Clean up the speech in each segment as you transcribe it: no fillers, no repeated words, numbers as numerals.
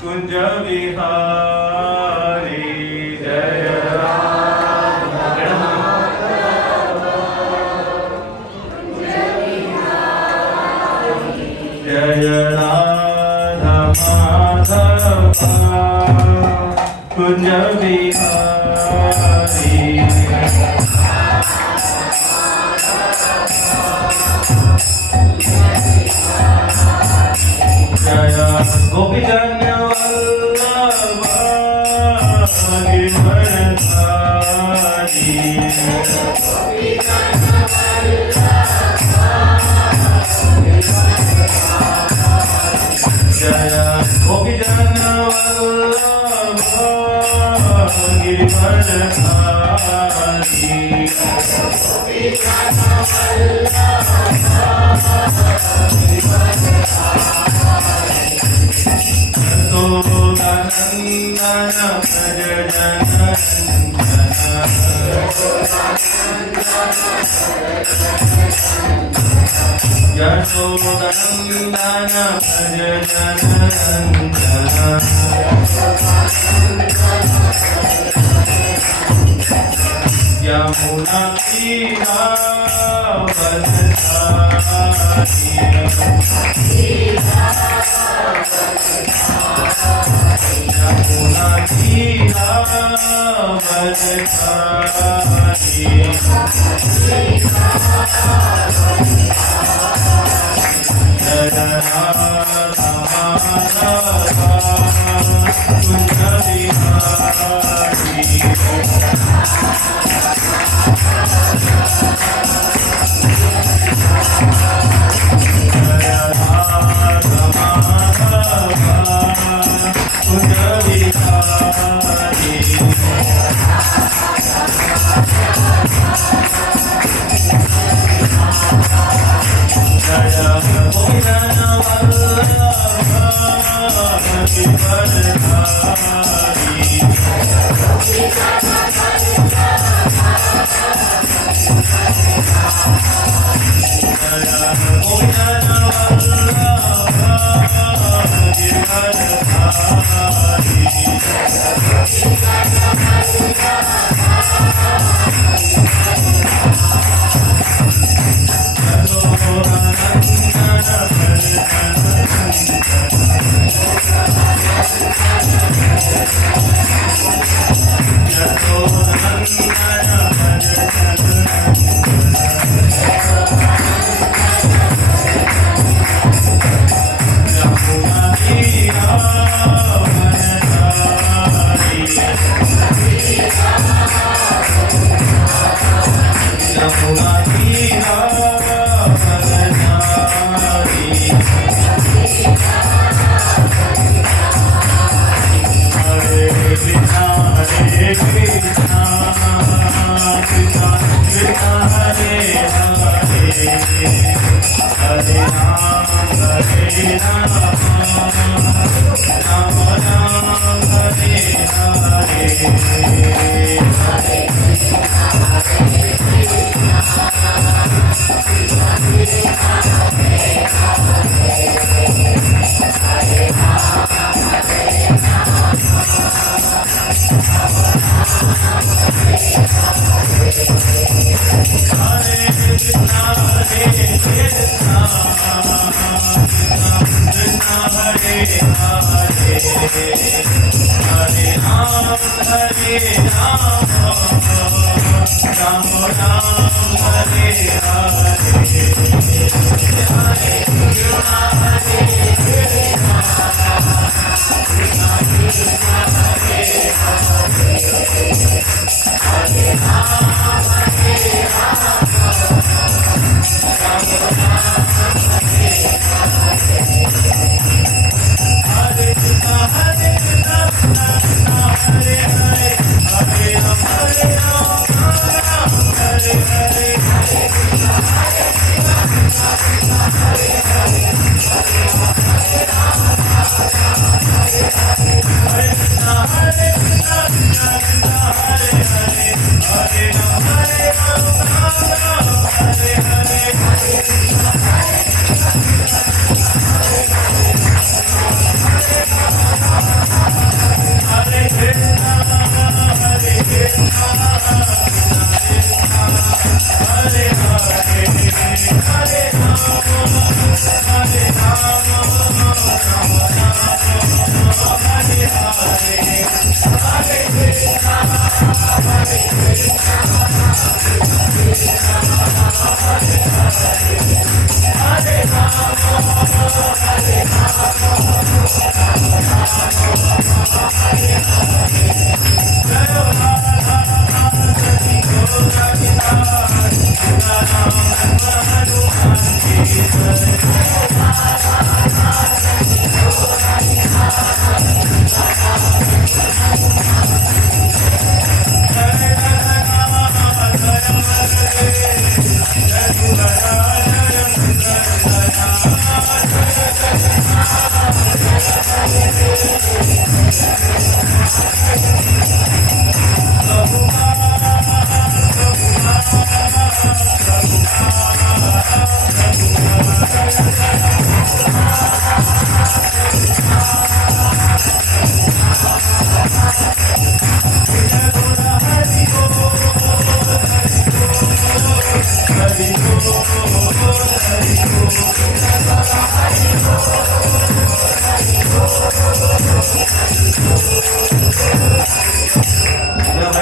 कुंज विहारी जय जय राधा माधव कुंज विहारी जय गोपी जन वल्लभ गिरधरधारी जय गोपी जन वल्लभ गिरधरधारी यशोदानंदन भज जननंदन यशोदानंदन भज जननंदन यमुना तीरावनचारी यमुना तीरावनचारी जय राधा माधव कुंज विहारी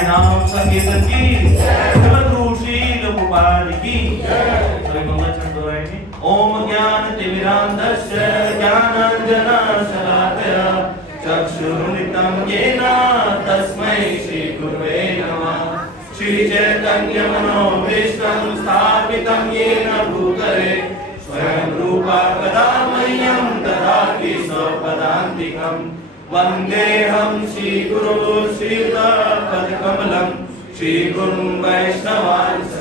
नाम संकीर्तन की शील गोपाल की सभी मंगल चरण दोहराएंगे। ओम ज्ञान तिमिरांधस्य ज्ञानांजनशलाकया चक्षुरुन्मिलितं येन तस्मै श्री गुरुवे नमः। श्री चैतन्य मनोभीष्टं स्थापितं येन भूतले स्वयं रूपा कदा मह्यं ददाति स्वपदान्तिकम्। वन्देऽहं श्रीगुरो श्रीयुतपदकमलं श्रीगुरुं वैष्णवांश्च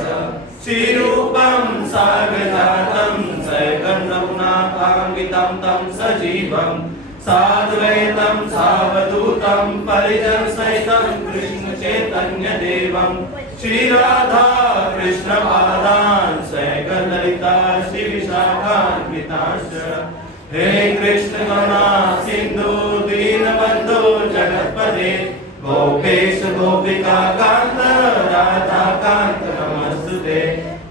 श्रीरूपं साग्रजातं सैकं रघुनाथान्वितं तं सजीवं साद्वैतं सावधूतं परिजनसहितं कृष्णचैतन्यदेवं श्रीराधा कृष्णपादान् सैकं ललिता श्रीविशाखान्वितांश्च। हे कृष्ण करुणा सिंधु दीनबंधु जगतपते गोपेश गोपिका कांत राधा कांत नमस्तुते।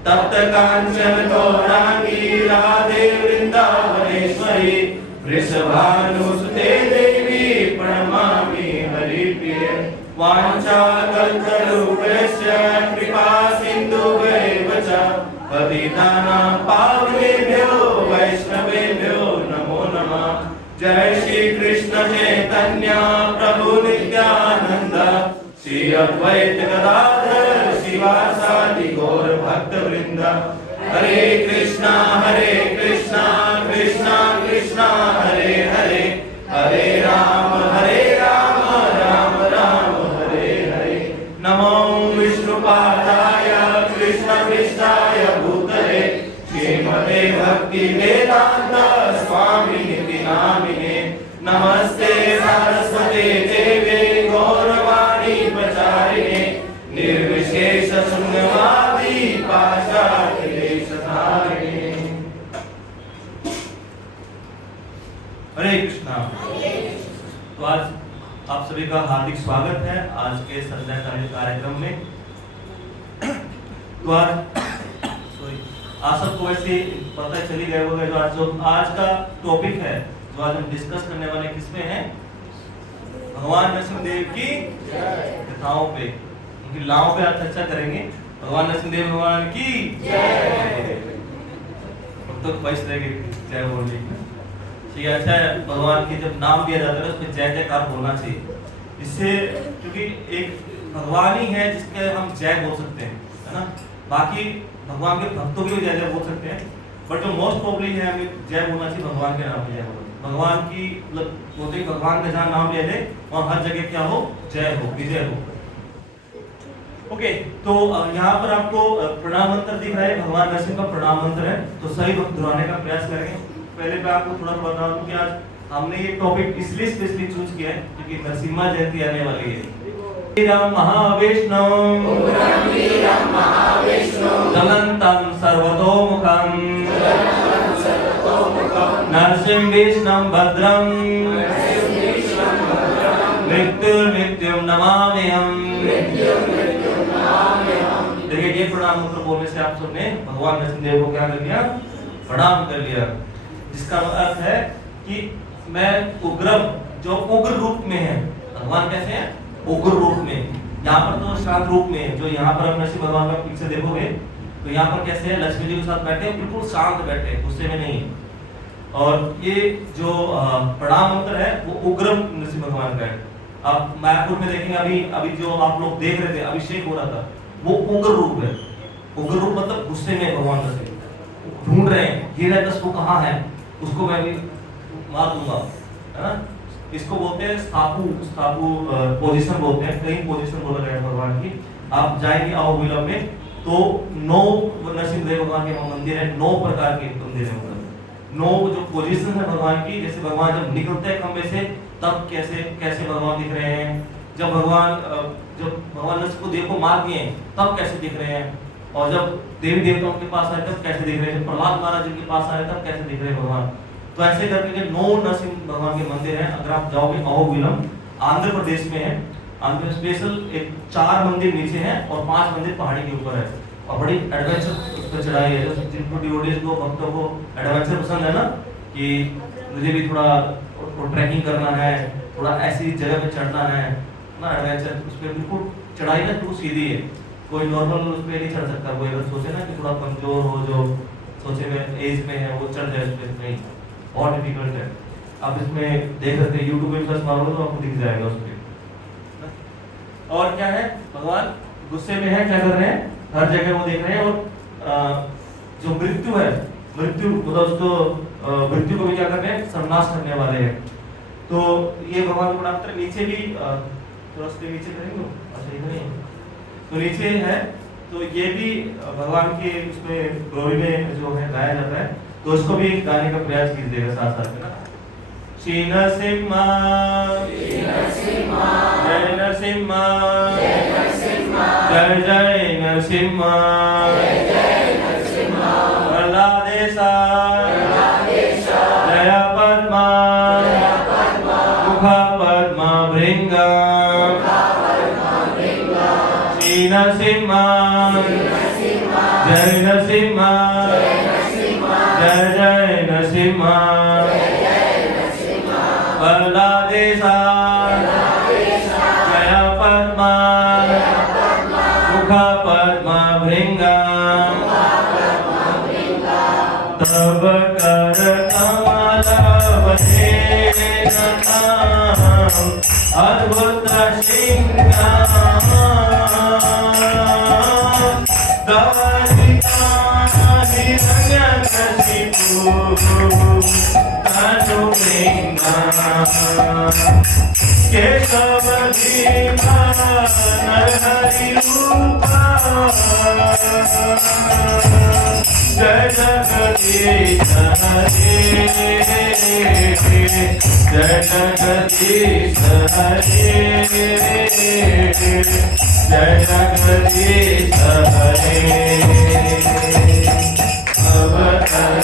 तप्त कांचन गौरांगी राधे वृंदावनेश्वरी वृषभानुसुते देवी प्रणमामि हरिप्रिये। वाञ्छाकल्पतरुभ्यश्च कृपा सिन्धुभ्यैव च पतितानां पावनेभ्यो वैष्णवेभ्यो नमो नमः। जय श्री कृष्ण चैतन्य प्रभु नित्यानंद श्री अद्वैत गदाधर शिवासादि गौर भक्त वृंद। हरे कृष्णा कृष्णा कृष्णा हरे हरे हरे राम राम राम हरे हरे। नमो विष्णुपादाय कृष्णपृष्ठाय भूतले श्रीमते भक्ति वेदांत स्वामिनिति नामिने। नमस्ते सरस्वते देवे गौरवाणी प्रचारिणे निर्विशेष शून्यवादी पाशाखेशधारिणे। हरे कृष्णा। तो आज आप सभी का हार्दिक स्वागत है आज के संध्याकालीन कार्यक्रम में। तो आज सबको वैसे पता चली गए होगा जो आज का टॉपिक है, जो आज हम डिस्कस करने वाले किसमें है? भगवान नरसिंहदेव की कथाओं पे, उनकी लीलाओं पे आज चर्चा करेंगे। भगवान नरसिंहदेव भगवान की जय। तो बस रहेगी जय बोलने की। ठीक है, अच्छा है, भगवान के जब नाम दिया जाता है उसमें जय जयकार बोलना चाहिए, इससे क्योंकि एक भगवान ही है जिसके हम जय बोल सकते हैं, है ना। बाकी भगवान के भक्तों की भी जय जय बोल सकते हैं, बट जो मोस्ट प्रोबेबली है हमें जय बोलना चाहिए भगवान के नाम पे जय बोलना। भगवान की मतलब बोलते हैं भगवान का जहाँ नाम ले ले और हर जगह क्या हो, जय हो, विजय हो। ओके, तो यहाँ पर आपको प्रणाम मंत्र दिख रहा है, भगवान नरसिंह का प्रणाम मंत्र है। तो सही वक्त दोहराने का प्रयास करेंगे। पहले मैं आपको थोड़ा बता दूं कि आज हमने ये टॉपिक इसलिए स्पेशली चूज किया है क्योंकि नरसिम्हा जयंती आने वाली है। राम महाविष्णु ज्वलन्तं सर्वतोमुखं नरसिंहविष्णुं भद्रं मृत्युर्मृत्युं नमाम्यहम्। देखिए, ये प्रणाम मंत्र बोलने से आप सबने भगवान नरसिंहदेव को क्या कर लिया? प्रणाम कर लिया, जिसका अर्थ है कि मैं उग्रम, जो उग्र रूप में है। भगवान कैसे हैं? उग्र रूप में। यहाँ पर तो शांत रूप में है। जो यहाँ पर आप नरसिंह भगवान का पीछे देखोगे तो यहाँ पर कैसे है? लक्ष्मी जी के साथ बैठे, बिल्कुल शांत बैठे, गुस्से में नहीं। और ये जो प्रणाम मंत्र है वो उग्र नरसिंह भगवान का है। आप मायापुर में देखेंगे, अभी जो आप लोग देख रहे थे, अभिषेक हो रहा था, वो उग्र रूप है। उग्र रूप मतलब गुस्से में भगवान नरसिंह ढूंढ रहे हैं, ये रहता वो कहाँ है, उसको मैं भी मार दूंगा, है ना। इसको बोलते हैं स्थापू पोजीशन बोलते हैं। कई पोजीशन बोला गया है भगवान की। आप जाएंगे आओ विलंब में तो 9 नरसिंहदेव भगवान के मंदिर है, 9 प्रकार के मंदिर है। मतलब 9 जो पोजीशन है भगवान की, जैसे भगवान जब निकलते हैं खंबे से तब कैसे कैसे भगवान दिख रहे हैं, जब भगवान नरसिंह को देव को मार दिए तब कैसे दिख रहे हैं, और जब देवी देवता उनके पास आए तब कैसे दिख रहे हैं, जब प्रहलाद महाराज जिनके पास आए तब कैसे दिख रहे हैं भगवान। तो ऐसे करके 9 नरसिंह भगवान के मंदिर हैं। अगर आप जाओगे अहोबिलम आंध्र प्रदेश में है, आंध्र स्पेशल एक 4 मंदिर नीचे हैं और 5 मंदिर पहाड़ी के ऊपर है, और बड़ी एडवेंचर उस पर चढ़ाई है। जो जिनको डिवोटीज को भक्तों को एडवेंचर पसंद है ना, कि मुझे भी थोड़ा ट्रैकिंग करना है, थोड़ा ऐसी जगह पे चढ़ना है ना, एडवेंचर, उस पर बिल्कुल चढ़ाई ना बिल्कुल सीधी है, कोई नॉर्मल उस पर नहीं चढ़ सकता। कोई अगर सोचे ना कि थोड़ा कमजोर हो, जो सोचे में एज में है, वो चढ़ जाए उस पर, नहीं, बहुत डिफिकल्ट है। आप इसमें देख सकते हैं, यूट्यूब पे सर्च मारोगे तो आपको दिख जाएगा उस पर। और क्या है, भगवान गुस्से में है, क्या कर रहे हैं, हर जगह वो देख रहे हैं। और जो मृत्यु है, मृत्यु मतलब उसको मृत्यु को भी क्या कर रहे हैं, सर्वनाश करने वाले हैं। तो ये भगवान को प्राप्त है। नीचे भी थोड़ा सा नीचे करेंगे, अच्छा इधर ही तो नीचे है, तो ये भी भगवान के उसमें ग्लोरी में जो है गाया जाता है, तो इसको भी गाने का प्रयास कीजिएगा साथ साथ में ना। श्री नरसिम्हा जय नरसिम्हा, जय जय नरसिम्हा, प्रहलादेशा जया पद्मा, मुखा पद्मा भृंगा, श्री नरसिम्हा जय नरसिम्हा, जय जय नरसिम्हा, प्रहलादेशा जया पद्मा, मुखा पद्मा भृंगा, तब कर कमल वनेनतां अद्भुत सिंगां, दवनिका हिरण्यकशिपु तनु भृंगा, केशव दीपा नरहरि रूपा, जय जगदीश हरे, जय जगदीश हरे, जय जगदीश हरे। अवतार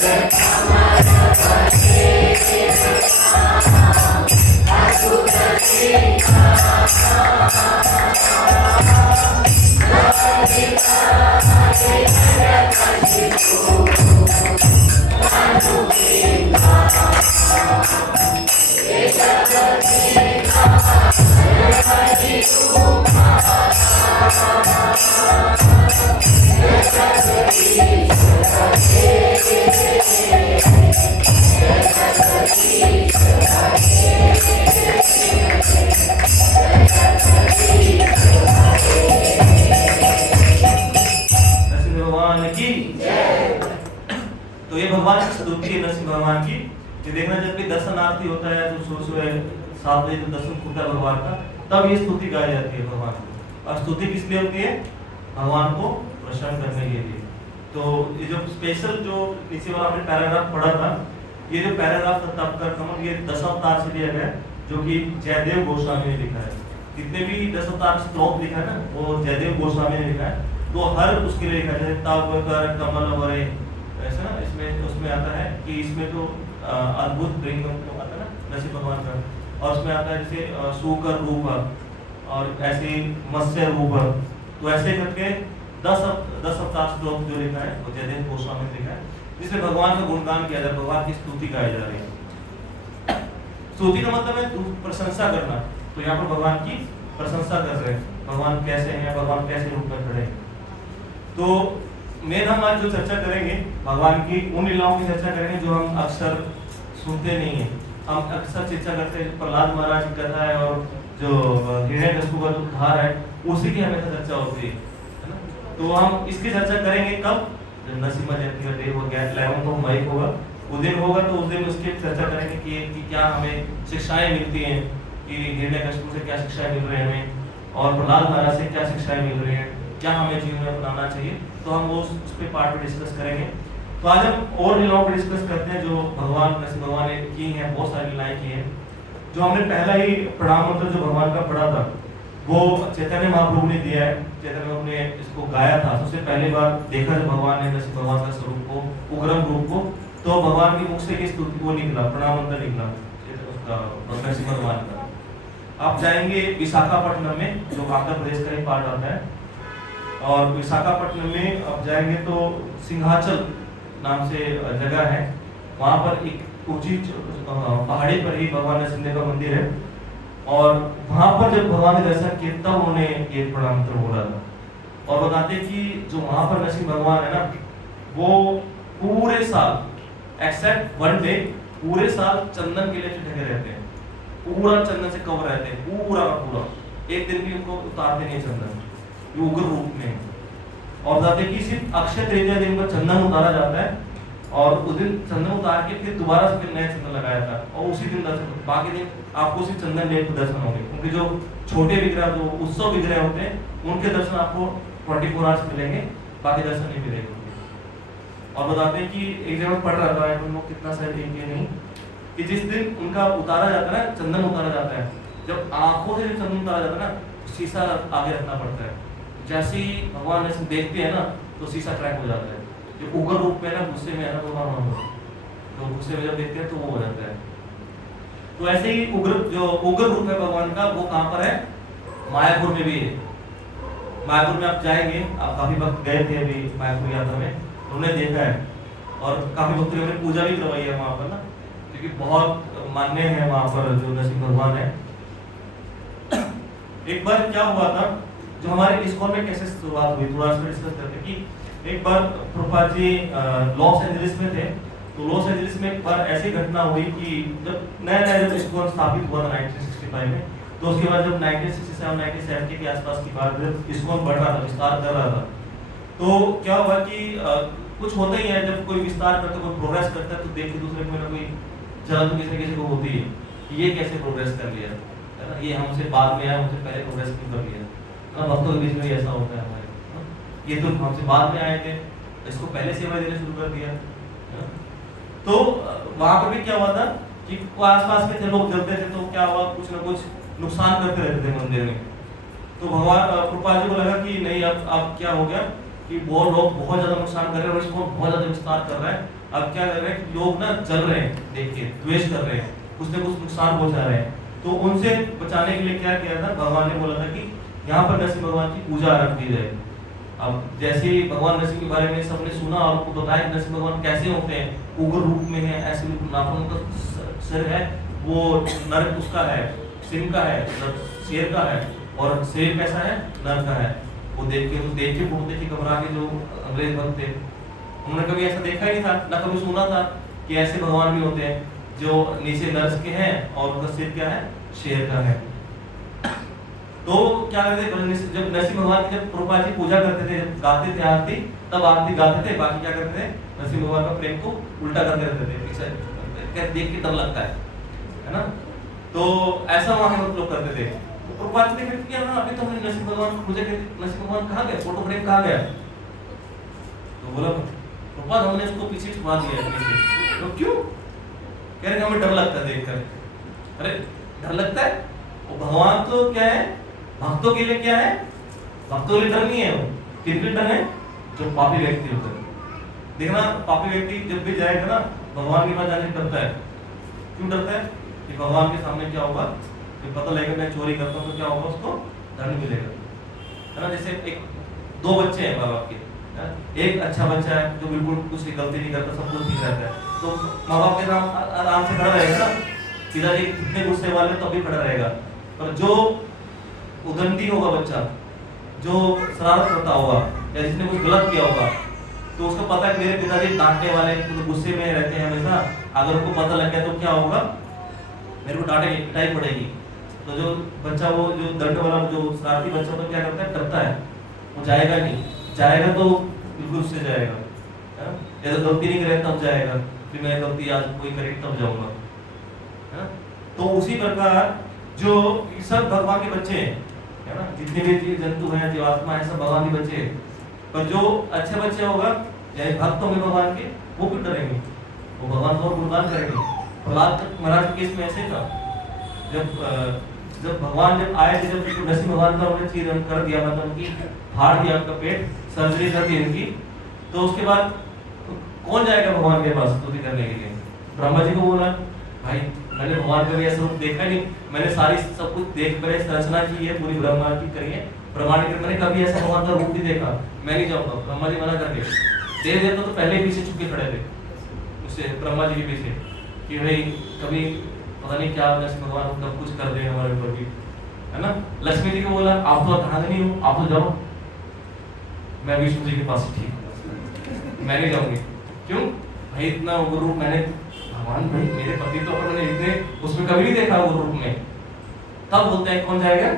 तो ये भगवान की स्तुति है नरसिंह भगवान की। ये देखना जब भी दर्शन आरती होता है तो सुबह 7 बजे जब दर्शन खुलता है भगवान का, तब ये स्तुति गाई जाती है भगवान को। और स्तुति किस लिए होती है, भगवान को प्रसन्न करने के लिए। तो ये जो स्पेशल जो नीचे वाला आपने पैराग्राफ पढ़ा था, ये जो पैराग्राफ था तप कर कमल, ये 10 अवतार से लिया गया, जो कि जयदेव गोस्वामी ने लिखा है। जितने भी 10 अवतार श्लोक लिखा है ना, वो जयदेव गोस्वामी ने लिखा है। तो हर उसके लिए लिखा है, तप कर कमल वरे, ऐसा ना इसमें उसमें आता है कि इसमें तो अद्भुत भृंग आता है ना नरसिंह भगवान का, और उसमें आता है जैसे सूकर रूप और ऐसे मत्स्य रूप। तो ऐसे करके 10 अवतार श्लोक जो लिखा है वो जयदेव गोस्वामी ने लिखा है, जिसमें भगवान का गुणगान किया जा रहा है, भगवान की स्तुति गाई जा रही है। स्तुति का मतलब है प्रशंसा करना। तो यहाँ पर भगवान की प्रशंसा कर रहे हैं, भगवान कैसे हैं, भगवान कैसे रूप में खड़े हैं। तो मेन हम आज जो चर्चा करेंगे भगवान की उन लीलाओं की चर्चा करेंगे जो हम अक्सर सुनते नहीं हैं। हम अक्सर चर्चा करते हैं प्रहलाद महाराज की कथा है और जो हिरण्यकशिपु का जो उद्धार है उसी की हमेशा चर्चा होती है ना। तो हम इसकी चर्चा करेंगे कब, जब नरसिम्हा जयंती का डे हो गया 11 मई होगा, उस दिन होगा, तो उस दिन उसकी चर्चा करेंगे कि क्या हमें शिक्षाएं मिलती हैं, कि हिरण्यकशिपु से क्या शिक्षाएं मिल रही है हमें, और प्रहलाद महाराज से क्या शिक्षाएं मिल रही हैं, क्या हमें जीवन में अपनाना चाहिए। तो हम उस पर पार्ट में डिस्कस करेंगे। तो आज हम और लीलाओं पर डिस्कस करते हैं जो भगवान नरसिंह भगवान ने की हैं, बहुत सारी लीलाएं की हैं। जो हमने पहला ही प्रणाम मंत्र जो भगवान का पढ़ा था वो चैतन्य महाप्रभु ने दिया है। चैतन्य महाप्रभु ने इसको गाया था। सबसे पहली बार देखा जब भगवान ने नरसिंह भगवान का स्वरूप को, उग्रम रूप को, तो भगवान की मुख से की स्तुति वो निकला, प्रणाम मंत्र निकला उसका, नरसिंह भगवान का। आप जाएंगे विशाखापट्टनम में, जो आंध्र प्रदेश का ही पार्ट आता है, और विशाखापट्टनम में आप जाएंगे तो सिंहाचल नाम से जगह है। वहां पर एक ऊंची पहाड़ी पर ही भगवान नरसिंह देव का मंदिर है, और वहां पर जब भगवान ने दर्शन किए तब उन्होंने ये प्रणाम मंत्र बोला था। और बताते कि जो वहां पर नरसिंह भगवान है ना, वो पूरे साल एक्सेप्ट वन डे पूरे साल चंदन के लिए ढके रहते हैं, पूरा चंदन से कवर रहते हैं, पूरा का पूरा, एक दिन भी उनको उतारते नहीं चंदन, ये उग्र रूप में। और बताते कि सिर्फ अक्षय तृतीया दिन को चंदन उतारा जाता है, और उस दिन चंदन उतार के फिर दोबारा से फिर नया चंदन लगाया था, और उसी दिन दर्शन, बाकी दिन आपको सिर्फ चंदन लेप दर्शन होंगे। उनके जो छोटे विग्रह, जो उत्सव विग्रह होते हैं, उनके दर्शन आपको 24 आवर्स मिलेंगे, बाकी दर्शन नहीं मिलेंगे। और बताते हैं कि एक जगह पढ़ रहा था, उनको कितना सही देंगे नहीं, कि जिस दिन उनका उतारा जाता है ना, चंदन उतारा जाता है, जब आंखों से चंदन उतारा जाता है ना, शीशा आगे रखना पड़ता है। जैसे ही भगवान ऐसे देखते हैं ना, तो शीशा क्रैक हो जाता है। जो उग्र रूप में ना, गुस्से में है ना, तो गुस्से में जब देखते हैं तो वो हो जाता है। तो ऐसे ही जो उग्र रूप है भगवान का, वो कहाँ पर है? मायापुर में भी है। मायापुर में आप जाएंगे, आप काफी वक्त गए थे अभी मायापुर यात्रा में, उन्होंने देखा है, और काफी भक्तों ने पूजा भी करवाई है वहां पर ना, क्योंकि बहुत मान्य है वहां पर जो नरसिंह भगवान है। एक बार क्या हुआ था, जो हमारे इस्कॉन में कैसे शुरुआत हुई, थोड़ा सा डिस्कस करते हैं कि एक बार प्रभुपाद जी लॉस एंजलिस में थे। तो लॉस एंजलिस में एक बार ऐसी घटना हुई कि जब नया जब इस्कॉन स्थापित हुआ था 1965 में, तो उसके बाद जब 1967 के आसपास की बात, जब इस्कॉन बढ़ रहा था, विस्तार कर रहा था, तो क्या हुआ कि कुछ होता ही है, जब कोई विस्तार करता है, कोई प्रोग्रेस करता है, तो देख के दूसरे कोई ना कोई जलन तो किसी न किसी को होती है कि ये कैसे प्रोग्रेस कर लिया है ना, ये हमसे बाद में आया, हमसे पहले प्रोग्रेस क्यों कर लिया। भक्तों के बीच में भी ऐसा होता है हमारे, ये तो हमसे बाद में आए थे, इसको पहले सेवा देना शुरू कर दिया। तो वहां पर भी क्या हुआ था कि आसपास के थे लोग जलते थे, तो क्या हुआ, कुछ ना कुछ नुकसान करते रहते थे मंदिर में। तो भगवान प्रभुपाद जी को लगा कि नहीं, अब क्या हो गया कि वो लोग बहुत ज्यादा नुकसान कर रहे हैं, और इसको बहुत ज्यादा विस्तार कर रहा है। अब क्या कर रहे हैं, लोग ना जल रहे हैं, देखिए द्वेष कर रहे हैं, कुछ ना कुछ नुकसान पहुंचा रहे हैं। तो उनसे बचाने के लिए क्या किया था, भगवान ने बोला था कि यहाँ पर नरसिंह भगवान की पूजा आरंभ की जाए। अब जैसे ही भगवान नरसिंह के बारे में सबने सुना और उनको बताया कि नरसिंह भगवान कैसे होते हैं, उग्र रूप में है, ऐसे नाखून का सिर है, वो नर उसका है, सिंह का है, शेर का है, और शेर कैसा है, नर का है। वो देख के बहुत देखी घबरा के जो अंग्रेज भक्त थे, उन्होंने कभी ऐसा देखा ही नहीं था, ना कभी सुना था कि ऐसे भगवान भी होते हैं जो नीचे नर्स के हैं और उनका सिर क्या है, शेर का है। तो क्या करते थे, जब नरसिंह भगवान की जब प्रभुपाद जी पूजा करते थे, जब गाते थे आरती, तब आरती गाते थे, बाकी क्या करते थे, नरसिंह भगवान का प्रेम को उल्टा करते रहते थे, पीछे देख के डर लगता है ना। तो ऐसा वहां के लोग करते थे। तो प्रभुपाद जी ने क्या ना, अभी तो हमने नरसिंह भगवान पूजा के, नरसिंह भगवान कहाँ गए, फोटो फ्रेम कहाँ गया? तो बोला प्रभुपाद हमने इसको पीछे छुपा दिया है। तो क्यों? कह रहे हमें डर लगता है देखकर। अरे डर लगता है, वो भगवान तो क्या है, भक्तों के लिए क्या है, भक्तों के लिए डर नहीं है, वो किन लिए डर है, जो पापी व्यक्ति होता है। देखना, पापी व्यक्ति जब भी जाएगा ना भगवान के पास जाने से डरता है। क्यों डरता है? कि भगवान के सामने क्या होगा, जब पता लगेगा मैं चोरी करता हूँ तो क्या होगा, उसको दंड मिलेगा, है ना। जैसे एक दो बच्चे हैं माँ बाप के, एक अच्छा बच्चा है जो बिल्कुल कुछ गलती नहीं करता, सब कुछ ठीक रहता है, तो माँ बाप के नाम आराम से खड़ा रहेगा ना, पिताजी कितने गुस्से वाले तो भी खड़ा रहेगा। पर जो उदंडी होगा बच्चा, जो शरारत करता होगा या जिसने कुछ गलत किया होगा, तो उसको पता है कि मेरे पिताजी डांटने वाले, तो गुस्से में रहते हैं हमेशा, अगर उनको पता लग गया तो क्या होगा, मेरे को डांटेंगे, पिटाई पड़ेगी। तो जो बच्चा, वो जो दंड वाला, जो शरारती बच्चा होता है, क्या करता है, डरता है, वो जाएगा नहीं, जाएगा तो बिल्कुल उससे जाएगा, या तो गलती नहीं करे तब जाएगा, फिर मैं गलती आज कोई करे तब जाऊंगा, है ना। तो उसी प्रकार जो सब भगवान के बच्चे हैं, है ना, जितने भी जीव जंतु हैं, जीवात्मा है, सब भगवान के बच्चे हैं। पर जो अच्छे बच्चे होगा, यानी भक्त होंगे भगवान के, वो क्यों डरेंगे? वो भगवान को गुणगान करेंगे। प्रहलाद महाराज के केस में ऐसे था, जब भगवान जब आए थे, जब नरसिंह भगवान का उन्होंने चीर कर दिया, मतलब उनकी फाड़ दिया उनका पेट, सर्जरी कर दी उनकी, तो उसके बाद कौन जाएगा भगवान के पास स्तुति करने के लिए? ब्रह्मा जी को बोला, भाई मैंने भगवान का ऐसा रूप देखा नहीं, मैंने सारी सब कुछ देख कर रचना की है, पूरी ब्रह्मांड की करी है, ब्रह्मांड की, मैंने कभी ऐसा भगवान का रूप नहीं देखा, मैं नहीं जाऊंगा। ब्रह्मा जी मना कर दिए। देर देर तो पहले ही पीछे छुप के खड़े थे उससे, ब्रह्मा जी के पीछे, कि भाई कभी पता नहीं क्या नरसिंह भगवान मतलब कुछ कर दे हमारे ऊपर भी, है ना। लक्ष्मी जी को बोला, आप तो धांधनी हो, आप तो जाओ, मैं विष्णु जी के पास ही ठीक, मैं नहीं जाऊंगी। क्यों भाई? इतना वो रूप मैंने, भगवान भाई मेरे पति तो मैंने इतने उसमें कभी नहीं देखा वो रूप में। तब बोलते हैं कौन जाएगा?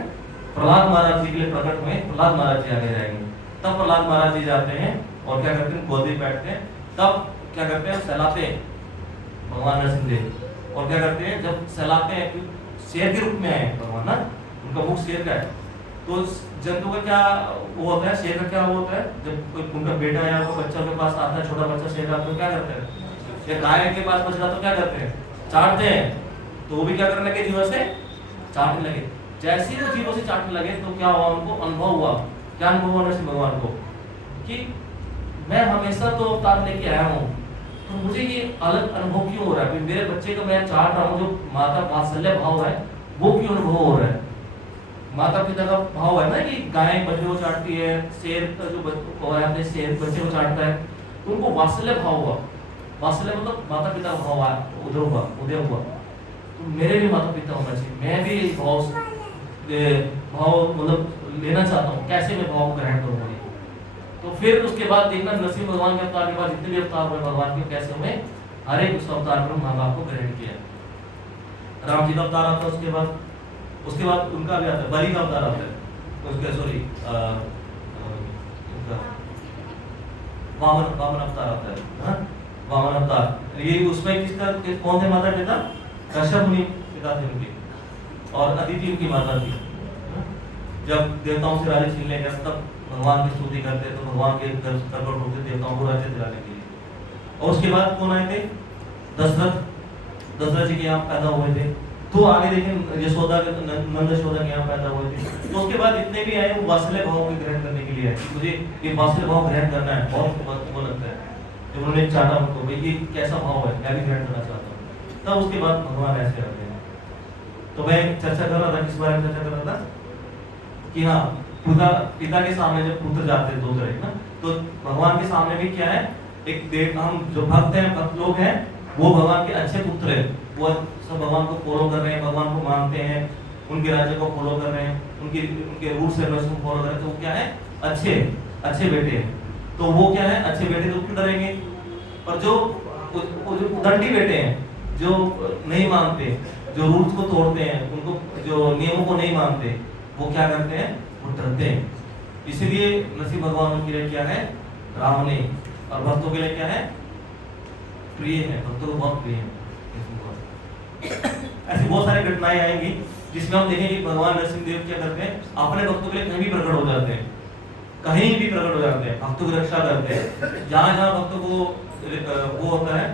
प्रहलाद महाराज जी के लिए प्रकट हुए, प्रहलाद महाराज जी आगे जाएंगे। तब प्रहलाद महाराज जी जाते हैं और क्या करते हैं? गोदी बैठते हैं। तब क्या करते हैं? सहलाते हैं भगवान नरसिंह देव। और क्या करते हैं? जब सहलाते हैं, शेर के रूप में आए भगवान ना, उनका मुख शेर का है। तो जंतु का क्या वो होता है, शेर का क्या वो होता है? जब कोई उनका बेटा या उनका बच्चा के पास आता है, छोटा बच्चा शेर का, तो क्या करते हैं? या गाय के पास बच रहा तो क्या करते हैं? चाटते हैं। तो वो भी क्या करने लगे? जीभों से चाटने लगे। जैसे ही वो जीभों से चाटने लगे तो क्या हुआ? उनको अनुभव हुआ। क्या अनुभव हुआ नरसिंह भगवान को? कि मैं हमेशा तो अवतार लेके आया हूँ, तो मुझे ये अलग अनुभव क्यों हो रहा है? मेरे बच्चे को मैं चाट रहा हूँ, जो माता वात्सल्य भाव है वो क्यों अनुभव हो रहा है? माता पिता का भाव है ना कि गाय बच्चे को चाटती है, शेर का जो अपने शेर बच्चे को चाटता है, तो उनको वात्सल्य भाव हुआ। वात्सल्य मतलब माता पिता का भाव उधर हुआ, उदय हुआ। तो मेरे भी माता पिता होना चाहिए, मैं भी भाव मतलब लेना चाहता हूँ, कैसे मैं भाव ग्रहण करूँगा? तो फिर उसके बाद देखना नरसिंह भगवान के अवतार के बाद जितने भी अवतार हुए भगवान के, कैसे हुए? हर एक उस अवतार में माँ बाप को ग्रहण किया। राम जी का अवतार आता है, उसके बाद उनका भी आता है, बलि का अवतार आता है, उसके सॉरी वामन अवतार आता है, वामन अवतार। ये उसमें किसका, कौन थे माता पिता? कश्यप मुनि पिता थे उनके, और अदिति उनकी माता थी। जब देवताओं से राज्य छीनने गया तब भगवान की स्तुति करते, तो भगवान के प्रकट होते देवताओं को राज्य दिलाने के लिए। और उसके बाद कौन आए थे? दशरथ जी के यहाँ पैदा हुए थे। तो आगे देखें यशोदा के, नंद यशोदा के यहाँ पैदा हुए थे। तो उसके बाद जितने भी आए वो वात्सल्य भाव को ग्रहण करने के लिए है, मुझे ये वात्सल्य भाव ग्रहण करना है, बहुत वो लगता है। जब उन्होंने चाहा उनको भाई ये कैसा भाव है, मैं भी ग्रहण करना चाहता हूँ, तब उसके बाद भगवान ऐसे आते हैं। तो मैं चर्चा कर रहा था, किस बारे में चर्चा कर रहा था? कि हाँ, पिता के सामने जब पुत्र जाते हैं दो तरह ना, तो भगवान के सामने भी क्या है? एक देव, हम जो भक्त हैं, भक्त लोग हैं, वो भगवान के अच्छे पुत्र हैं, वो सब भगवान को फॉलो कर रहे हैं, भगवान को मानते हैं, उनके राज्य को फॉलो कर रहे हैं, उनके रूल्स एंड रेगुलेशन को फॉलो कर रहे हैं, तो वो क्या है? अच्छे बेटे हैं। तो वो क्या है? अच्छे बेटे, तो क्यों डरेंगे? पर जो उदंडी बेटे हैं, जो नहीं मानते, जो रूल्स को तोड़ते हैं, उनको जो नियमों को नहीं मानते, वो क्या करते हैं? वो डरते हैं। इसीलिए नरसिंह भगवान के लिए क्या है? रावणे, और भक्तों के लिए क्या है? प्रिय है, भक्तों को बहुत प्रिय है। ऐसी बहुत सारी घटनाएं आएंगी जिसमें हम देखेंगे भगवान नरसिंह देव क्या करते हैं? अपने भक्तों के लिए कहीं भी प्रकट हो जाते हैं, कहीं भी प्रकट हो जाते हैं, भक्तों की रक्षा करते हैं। जहाँ जहाँ भक्तों को वो होता है,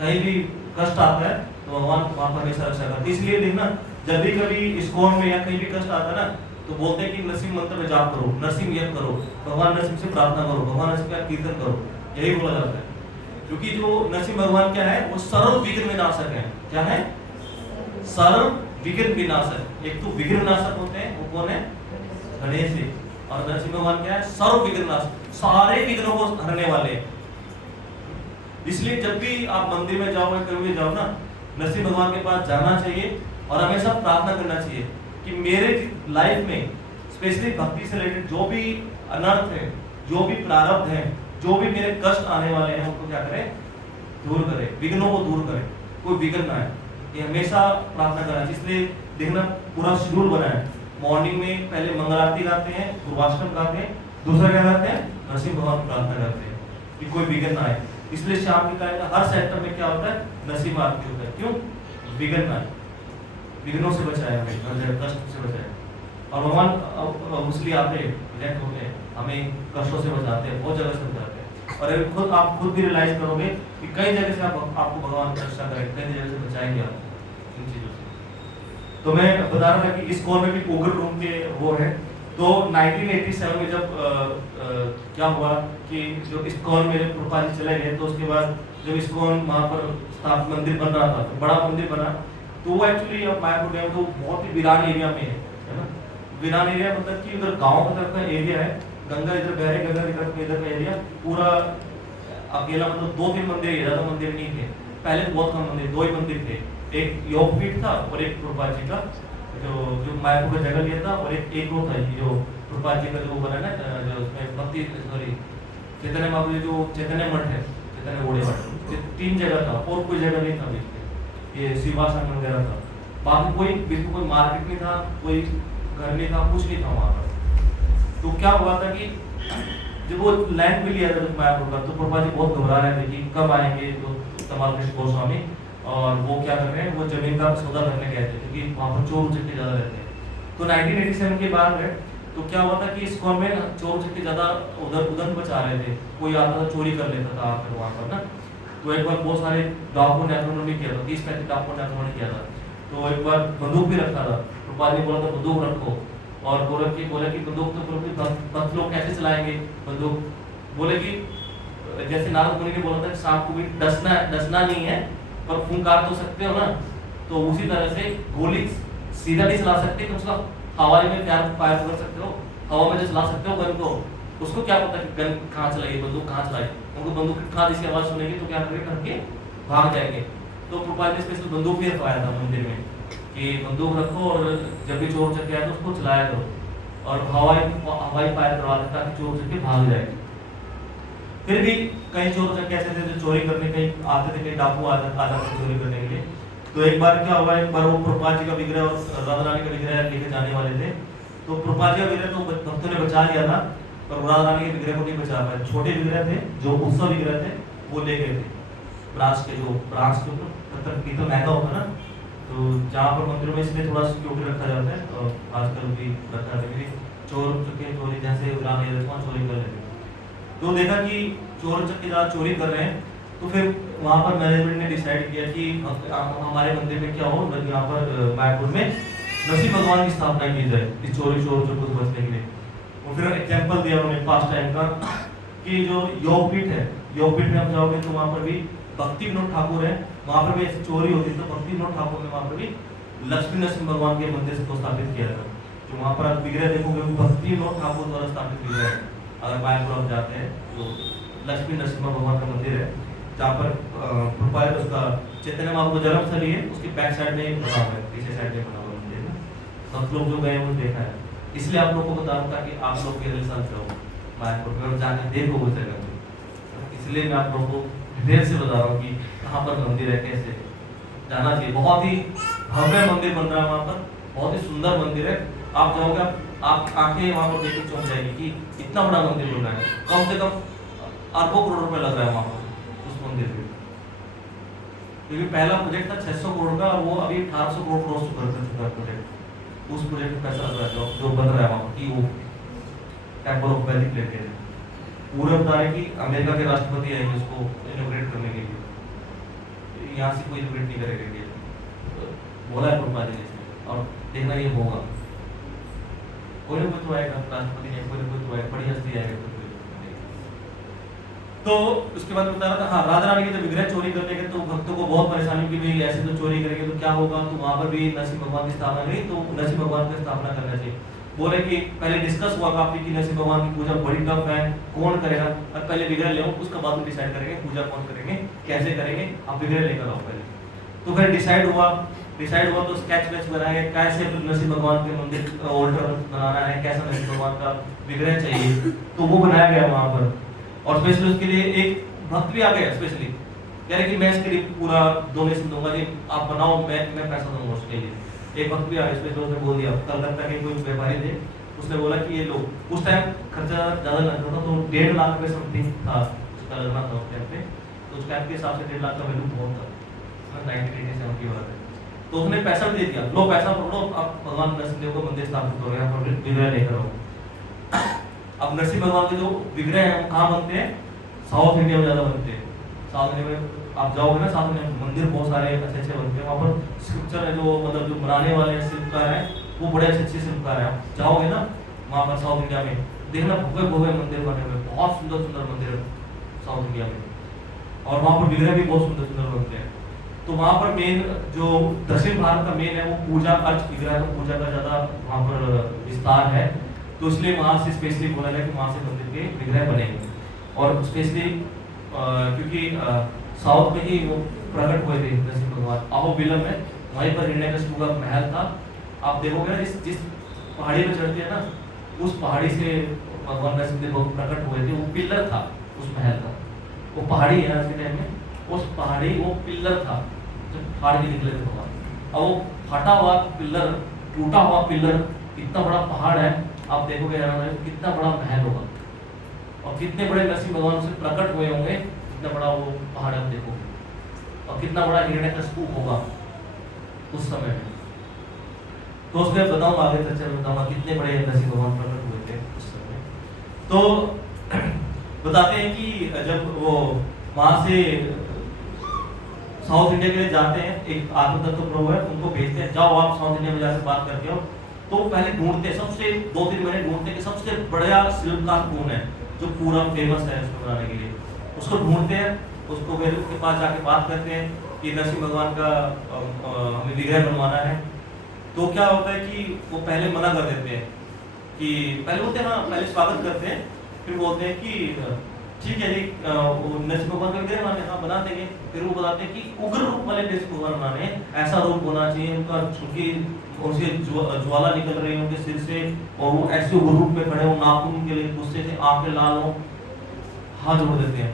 कहीं भी कष्ट आता है, तो भगवान वहाँ पर हमेशा रक्षा करते हैं। इसलिए देखना, जब भी कभी इस्कॉन में या कहीं भी कष्ट आता है ना, तो बोलते हैं कि नरसिंह मंत्र में जाप करो, नरसिंह यज्ञ करो, भगवान नरसिंह से प्रार्थना करो, भगवान नरसिंह का कीर्तन करो, यही बोला जाता है। क्योंकि जो नरसिंह भगवान क्या है? वो सर्व विघ्न विनाशक है। क्या है? सर्व विघ्न विनाशक। एक तो विघ्न विनाशक होते हैं, वो कौन है? गणेश जी। और नरसिंह भगवान क्या है? सर्व विघ्न विनाशक, सारे विघ्नों को हरने वाले। इसलिए जब भी आप मंदिर में जाओ या कहीं भी जाओ ना, नरसिंह भगवान के पास जाना चाहिए और हमेशा प्रार्थना करना चाहिए कि मेरे लाइफ में स्पेशली भक्ति से रिलेटेड जो भी अनर्थ है, जो भी प्रारब्ध है, जो भी मेरे कष्ट आने वाले हैं, उनको क्या करें? दूर करें, विघ्नों को दूर करें, कोई विघ्न ना है। ये हमेशा प्रार्थना करना। इसलिए देखना पूरा शेड्यूल बना है। मॉर्निंग में पहले मंगल आरती गाते हैं, पूर्वाष्टम गाते हैं, दूसरा क्या करते हैं? नरसिंह भगवान की प्रार्थना करते हैं कि कोई विघ्न ना आए। इसलिए शाम के टाइम हर सेक्टर में क्या होता है? नरसिंह आरती होता है। क्यों? विघ्न ना आए, विघ्नों से बचाए हमें, कष्ट से बचाए। और भगवान इसलिए आते हैं, रिएक्ट होते हैं, हमें कष्टों से बचाते हैं, बहुत जगह से बचाते हैं। और अभी खुद आप खुद भी रियलाइज करोगे कि कई जगह से आपको भगवान रक्षा करेंगे, कई जगह से बचाएंगे आप इन चीजों से। तो मैं बता रहा था कि इस कॉल में भी उग्र रूम के वो है। तो 1987 में जब क्या हुआ कि जो इस्कॉन मेरे प्रभुपाद जी चले गए, तो उसके बाद जब इस्कॉन वहाँ पर स्थापित मंदिर बन रहा था, तो बड़ा मंदिर बना, तो वो एक्चुअली अब मायापुर गए तो बहुत ही वीरान एरिया में है ना। वीरान एरिया मतलब कि उधर गांव की तरफ का एरिया है, गंगा इधर बह रही, गंगा इधर का एरिया पूरा अकेला, मतलब 2-3 मंदिर ही, ज्यादा मंदिर नहीं थे पहले, बहुत कम मंदिर, 2 ही मंदिर थे, एक योगपीठ था और एक प्रभुपाद जी का जो मायापुर का जगह लिया था, और एक वो था जो प्रभुपाद जी का जो बना ना, जो उसमें भक्ति चैतन्य महाप्रभु जो चैतन्य मठ है, चैतन्य घोड़े मठ, ये 3 जगह था और कोई जगह नहीं था बीच में, ये शिवासन वगैरह था, बाकी कोई बिल्कुल कोई मार्केट नहीं था, कोई घर नहीं था, कुछ नहीं था वहाँ पर। तो क्या हुआ था कि जब वो लैंड भी लिया था मायापुर का, तो प्रभुपाद जी बहुत घबरा रहे थे कि कब आएंगे तो तमाल कृष्ण गोस्वामी, और वो क्या कर रहे हैं, वो जमीन का सौदा करने गए थे क्योंकि वहाँ पर चोर उचक्के ज्यादा रहते हैं। तो 1987 के बाद में तो क्या हुआ था कि इस कॉल में चोर उचक्के ज्यादा उधर बचा रहे थे, कोई आता था चोरी कर लेता था आकर वहाँ पर ना। तो एक बार बहुत सारे डाकुओं ने आक्रमण भी किया था, 30-35 डाकुओं ने आक्रमण किया था। तो एक बार बंदूक भी रखा था, प्रभुपाद ने बोला था बंदूक रखो, और बोला कि बंदूक तो भक्त लोग कैसे चलाएंगे बंदूक, बोले कि जैसे नारद मुनि ने बोला था सांप को भी डसना नहीं है पर फुंकार तो सकते हो ना, तो उसी तरह से गोली सीधा नहीं चला सकते, कम से कम हवाई में फायर कर सकते हो, हवा में जो चला सकते हो गन को, उसको क्या पता कि गन कहाँ चलाई, बंदूक कहाँ चलाई, उनको बंदूक कहाँ जिसकी आवाज सुनेगी तो क्या करेंगे, करके भाग जाएंगे। तो प्रभुपाद ने स्पेशल बंदूक भी रखवाया था मंदिर में कि बंदूक रखो और जब भी चोर चक्के आए तो उसको चलाया करो, और हवाई फायर करवा देता ताकि चोर चक्के भाग जाए। फिर भी कई चोर चक्के ऐसे थे जो चोरी करने कहीं आते थे, कहीं डाकू आ जाते थे चोरी करने के लिए। तो एक बार क्या हुआ, एक बार वो प्रभुपाद जी का विग्रह और राधा रानी का विग्रह लेके जाने वाले थे, तो प्रभुपाद जी का विग्रह तो भक्तों ने बचा लिया था, पर राधा रानी के विग्रह को नहीं बचा पाए। छोटे विग्रह थे जो उत्सव विग्रह थे वो ले गए थे, ब्रास के ऊपर पत्थर महंगा होता ना, तो जहाँ पर मंदिरों में इसलिए थोड़ा सिक्योरिटी रखा जाता है, तो आजकल भी रखा है, चोर चुके चोरी जैसे चोरी कर लेते। तो देखा कि चोर चक्के ज़्यादा चोरी कर रहे हैं, तो फिर वहाँ पर मैनेजमेंट ने डिसाइड किया कि हमारे मंदिर में क्या हो, यहाँ पर मायापुर में नरसिंह भगवान की स्थापना की जाए इस चोर को बचने के लिए। और फिर एग्जाम्पल दिया उन्होंने फास्ट टाइम का कि जो योगपीठ है, योगपीठ में आप जाओगे तो वहाँ पर भी भक्ति विनोद ठाकुर है, वहाँ पर भी ऐसी चोरी होती है, तो भक्ति विनोद ठाकुर ने वहाँ पर भी लक्ष्मी नरसिंह भगवान के मंदिर को स्थापित किया था। जो वहाँ पर आप विग्रह देखोगे वो भक्ति विनोद ठाकुर द्वारा स्थापित विग्रह है। अगर मायापुर आप जाते हैं तो लक्ष्मी नरसिम्हा भगवान का मंदिर है, जहाँ पर प्रभुपाद उसका चैतन्य महाप्रभु जन्मस्थली है, उसकी बैक साइड में बना हुआ है, पीछे साइड में बना हुआ मंदिर है। सब लोग जो गए वो देखा है, इसलिए आप लोग को बता रहा था कि आप लोग केरल साल जाओ मायापुर में और जाकर देखो उस जगह में। इसलिए मैं आप लोगों को डिटेल से बता रहा हूँ कि कहाँ पर मंदिर है, कैसे जाना चाहिए। बहुत ही भव्य मंदिर बन रहा है वहाँ पर, बहुत ही सुंदर मंदिर है। आप जाओगे आप आंखें वहाँ पर देख के चौंक जाएगी कि इतना बड़ा मंदिर बन रहा है, कम से कम अरबों करोड़ रुपए लग रहा है वहाँ पर उस मंदिर में, क्योंकि पहला प्रोजेक्ट था 600 करोड़ का और वो अभी 1800 करोड़ क्रॉस कर चुका है प्रोजेक्ट। उस प्रोजेक्ट में पैसा लग रहा है जो बन रहा है वहाँ पर, कि वो टेम्पल ऑफ वैली प्लेट है। पूरे बता रहे कि अमेरिका के राष्ट्रपति आएंगे उसको इनोग्रेट करने के लिए, यहाँ से कोई इनोग्रेट नहीं करेगा, बोला है प्रभुपाद जी ने, और देखना ये होगा, कोई ना कोई तो आएगा राष्ट्रपति ने, कोई ना कोई तो आएगा, बड़ी हस्ती आएगा। तो उसके बाद बता रहा था, हाँ, राधा रानी के जब विग्रह चोरी करने के तो भक्तों को बहुत परेशानी की, भाई ऐसे तो चोरी करेंगे तो क्या होगा, तो वहाँ पर भी नरसिंह भगवान की स्थापना नहीं, तो नरसिंह भगवान की स्थापना करना चाहिए। बोले कि पहले डिस्कस हुआ काफी कि नरसिंह भगवान की पूजा बड़ी टफ है, कौन करेगा, और पहले विग्रह ले आओ, उसका बाद में डिसाइड करेंगे पूजा कौन करेंगे, कैसे करेंगे, आप विग्रह लेकर आओ पहले। तो फिर डिसाइड हुआ तो स्केच वेच बनाया गया, कैसे नरसिंह भगवान के मंदिर ऑल्टर बनाना है, कैसा नरसिंह भगवान का विग्रह चाहिए, तो वो बनाया गया वहाँ पर। और स्पेशली उसके लिए एक भक्त भी आ गया स्पेशली, कह रहे कि मैं इसके लिए पूरा डोनेशन दूंगा जी, आप बनाओ, मैं पैसा दूंगा उसके लिए। एक भक्त भी आ गया स्पेशली, उसने बोल दिया, कलकत्ता के कोई व्यापारी थे, उसने बोला कि ये लो, उस टाइम खर्चा ज़्यादा लगता था, तो 1.5 लाख रुपये समथिंग था उसका लगना था उस टाइम पे, तो उस टाइम के हिसाब से 1.5 लाख का वैल्यू बहुत था, 1987 की बात है। तो उसने पैसा भी दे दिया, लो पैसा पकड़ो, आप भगवान नरसिंह देव को मंदिर स्थापित करो, यहाँ पर विग्रह लेकर आओ। अब नरसिंह भगवान के जो विग्रह हैं वो कहाँ बनते हैं, साउथ इंडिया में ज़्यादा बनते हैं। साउथ इंडिया में आप जाओगे ना, साउथ इंडिया में मंदिर बहुत सारे अच्छे अच्छे बनते हैं। वहाँ पर स्क्रिप्चर है, जो मतलब जो बनाने वाले शिल्पकार हैं वो बड़े अच्छे अच्छे शिल्पकार हैं। आप जाओगे ना वहाँ पर साउथ इंडिया में, देखना भव्य भव्य मंदिर बने हुए, बहुत सुंदर सुंदर मंदिर साउथ इंडिया में। और वहाँ पर विग्रह भी बहुत सुंदर सुंदर बनते हैं। तो वहाँ पर मेन जो दक्षिण भारत का मेन है वो पूजा अर्च विग्रह का पूजा का ज़्यादा वहाँ पर विस्तार है। तो इसलिए वहाँ से स्पेशली बोला गया कि वहाँ से मंदिर के विग्रह बनेंगे। और स्पेशली क्योंकि साउथ में ही वो प्रकट हुए थे नरसिंह भगवान। अहोबिलम में वहीं पर हिरण्यकशिपु का महल था। आप देखोगे ना, जिस पहाड़ी पे चढ़ते हैं ना, उस पहाड़ी से भगवान नरसिंह प्रकट हुए थे। वो पिलर था उस महल का, वो पहाड़ी है आज के टाइम में, उस पहाड़ी वो पिलर था जब फाड़ के निकले थे भगवान। अब वो फटा हुआ पिलर, टूटा हुआ पिलर, इतना बड़ा पहाड़ है, आप देखोगे कितना बड़ा महल होगा और कितने बड़े नरसिंह भगवान से प्रकट हुए होंगे, कितना बड़ा वो पहाड़ है देखो, और कितना बड़ा हिरण्यकशिपु होगा उस समय में। तो उसमें बताऊंगा आगे चर्चा में बताऊंगा कितने बड़े नरसिंह भगवान प्रकट हुए थे उस समय। तो बताते हैं कि जब वो वहां से साउथ इंडिया के लिए जाते हैं, एक आत्म तत्व प्रभु है, उनको भेजते हैं, जाओ आप साउथ इंडिया में जाकर बात करके आओ। तो वो पहले ढूंढते हैं, सबसे 2-3 महीने ढूंढते हैं कि सबसे बढ़िया शिल्पकार कौन है जो पूरा फेमस है उसको बनाने के लिए। उसको ढूंढते हैं, उसको फिर उसके पास जाके बात करते हैं कि नरसिंह भगवान का हमें विग्रह बनवाना है। तो क्या होता है कि वो पहले मना कर देते हैं कि पहले बोलते हैं हाँ, पहले स्वागत करते हैं, फिर बोलते हैं कि ठीक है जी, नरसिंह भगवान का विग्रह बनाने, हाँ बना देंगे। फिर वो बताते हैं कि उग्र रूप वाले नरसिंह भगवान बनाने, ऐसा रूप होना चाहिए उनका, चूंकि उनसे ज्वाला निकल रही है उनके सिर से, और वो ऐसे उग्र रूप में खड़े हो, नाखून उनके लिए गुस्से से आंखें लाल हो, हाथ जोड़ देते हैं,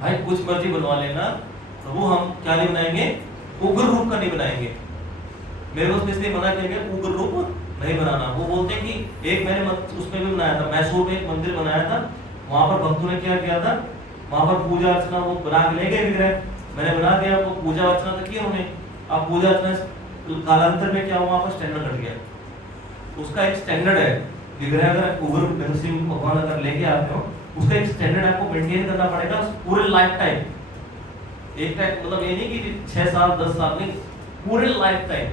भाई कुछ मर्जी बनवा लेना प्रभु, हम क्या नहीं बनाएंगे, उग्र रूप का नहीं बनाएंगे। मेरे को इसलिए मना करेंगे, उग्र रूप नहीं बनाना। वो बोलते हैं कि एक मैंने उसमें भी बनाया था, मैसूर में एक मंदिर बनाया था, वहां पर भक्तों ने क्या किया था, वहां पर पूजा अर्चना वो बना के ले गए विग्रह, मैंने बना दिया, वो पूजा अर्चना तो की उन्होंने। अब पूजा अर्चना कालांतर में क्या हुआ, वहां पर स्टैंडर्ड घट गया, उसका एक स्टैंडर्ड है विग्रह। अगर उग्र नरसिंह भगवान अगर लेके आते हो, उसका एक स्टैंडर्ड आपको मेंटेन करना पड़ेगा पूरे लाइफ टाइम। एक टाइम मतलब ये नहीं कि 6 साल 10 साल नहीं, पूरे लाइफ टाइम।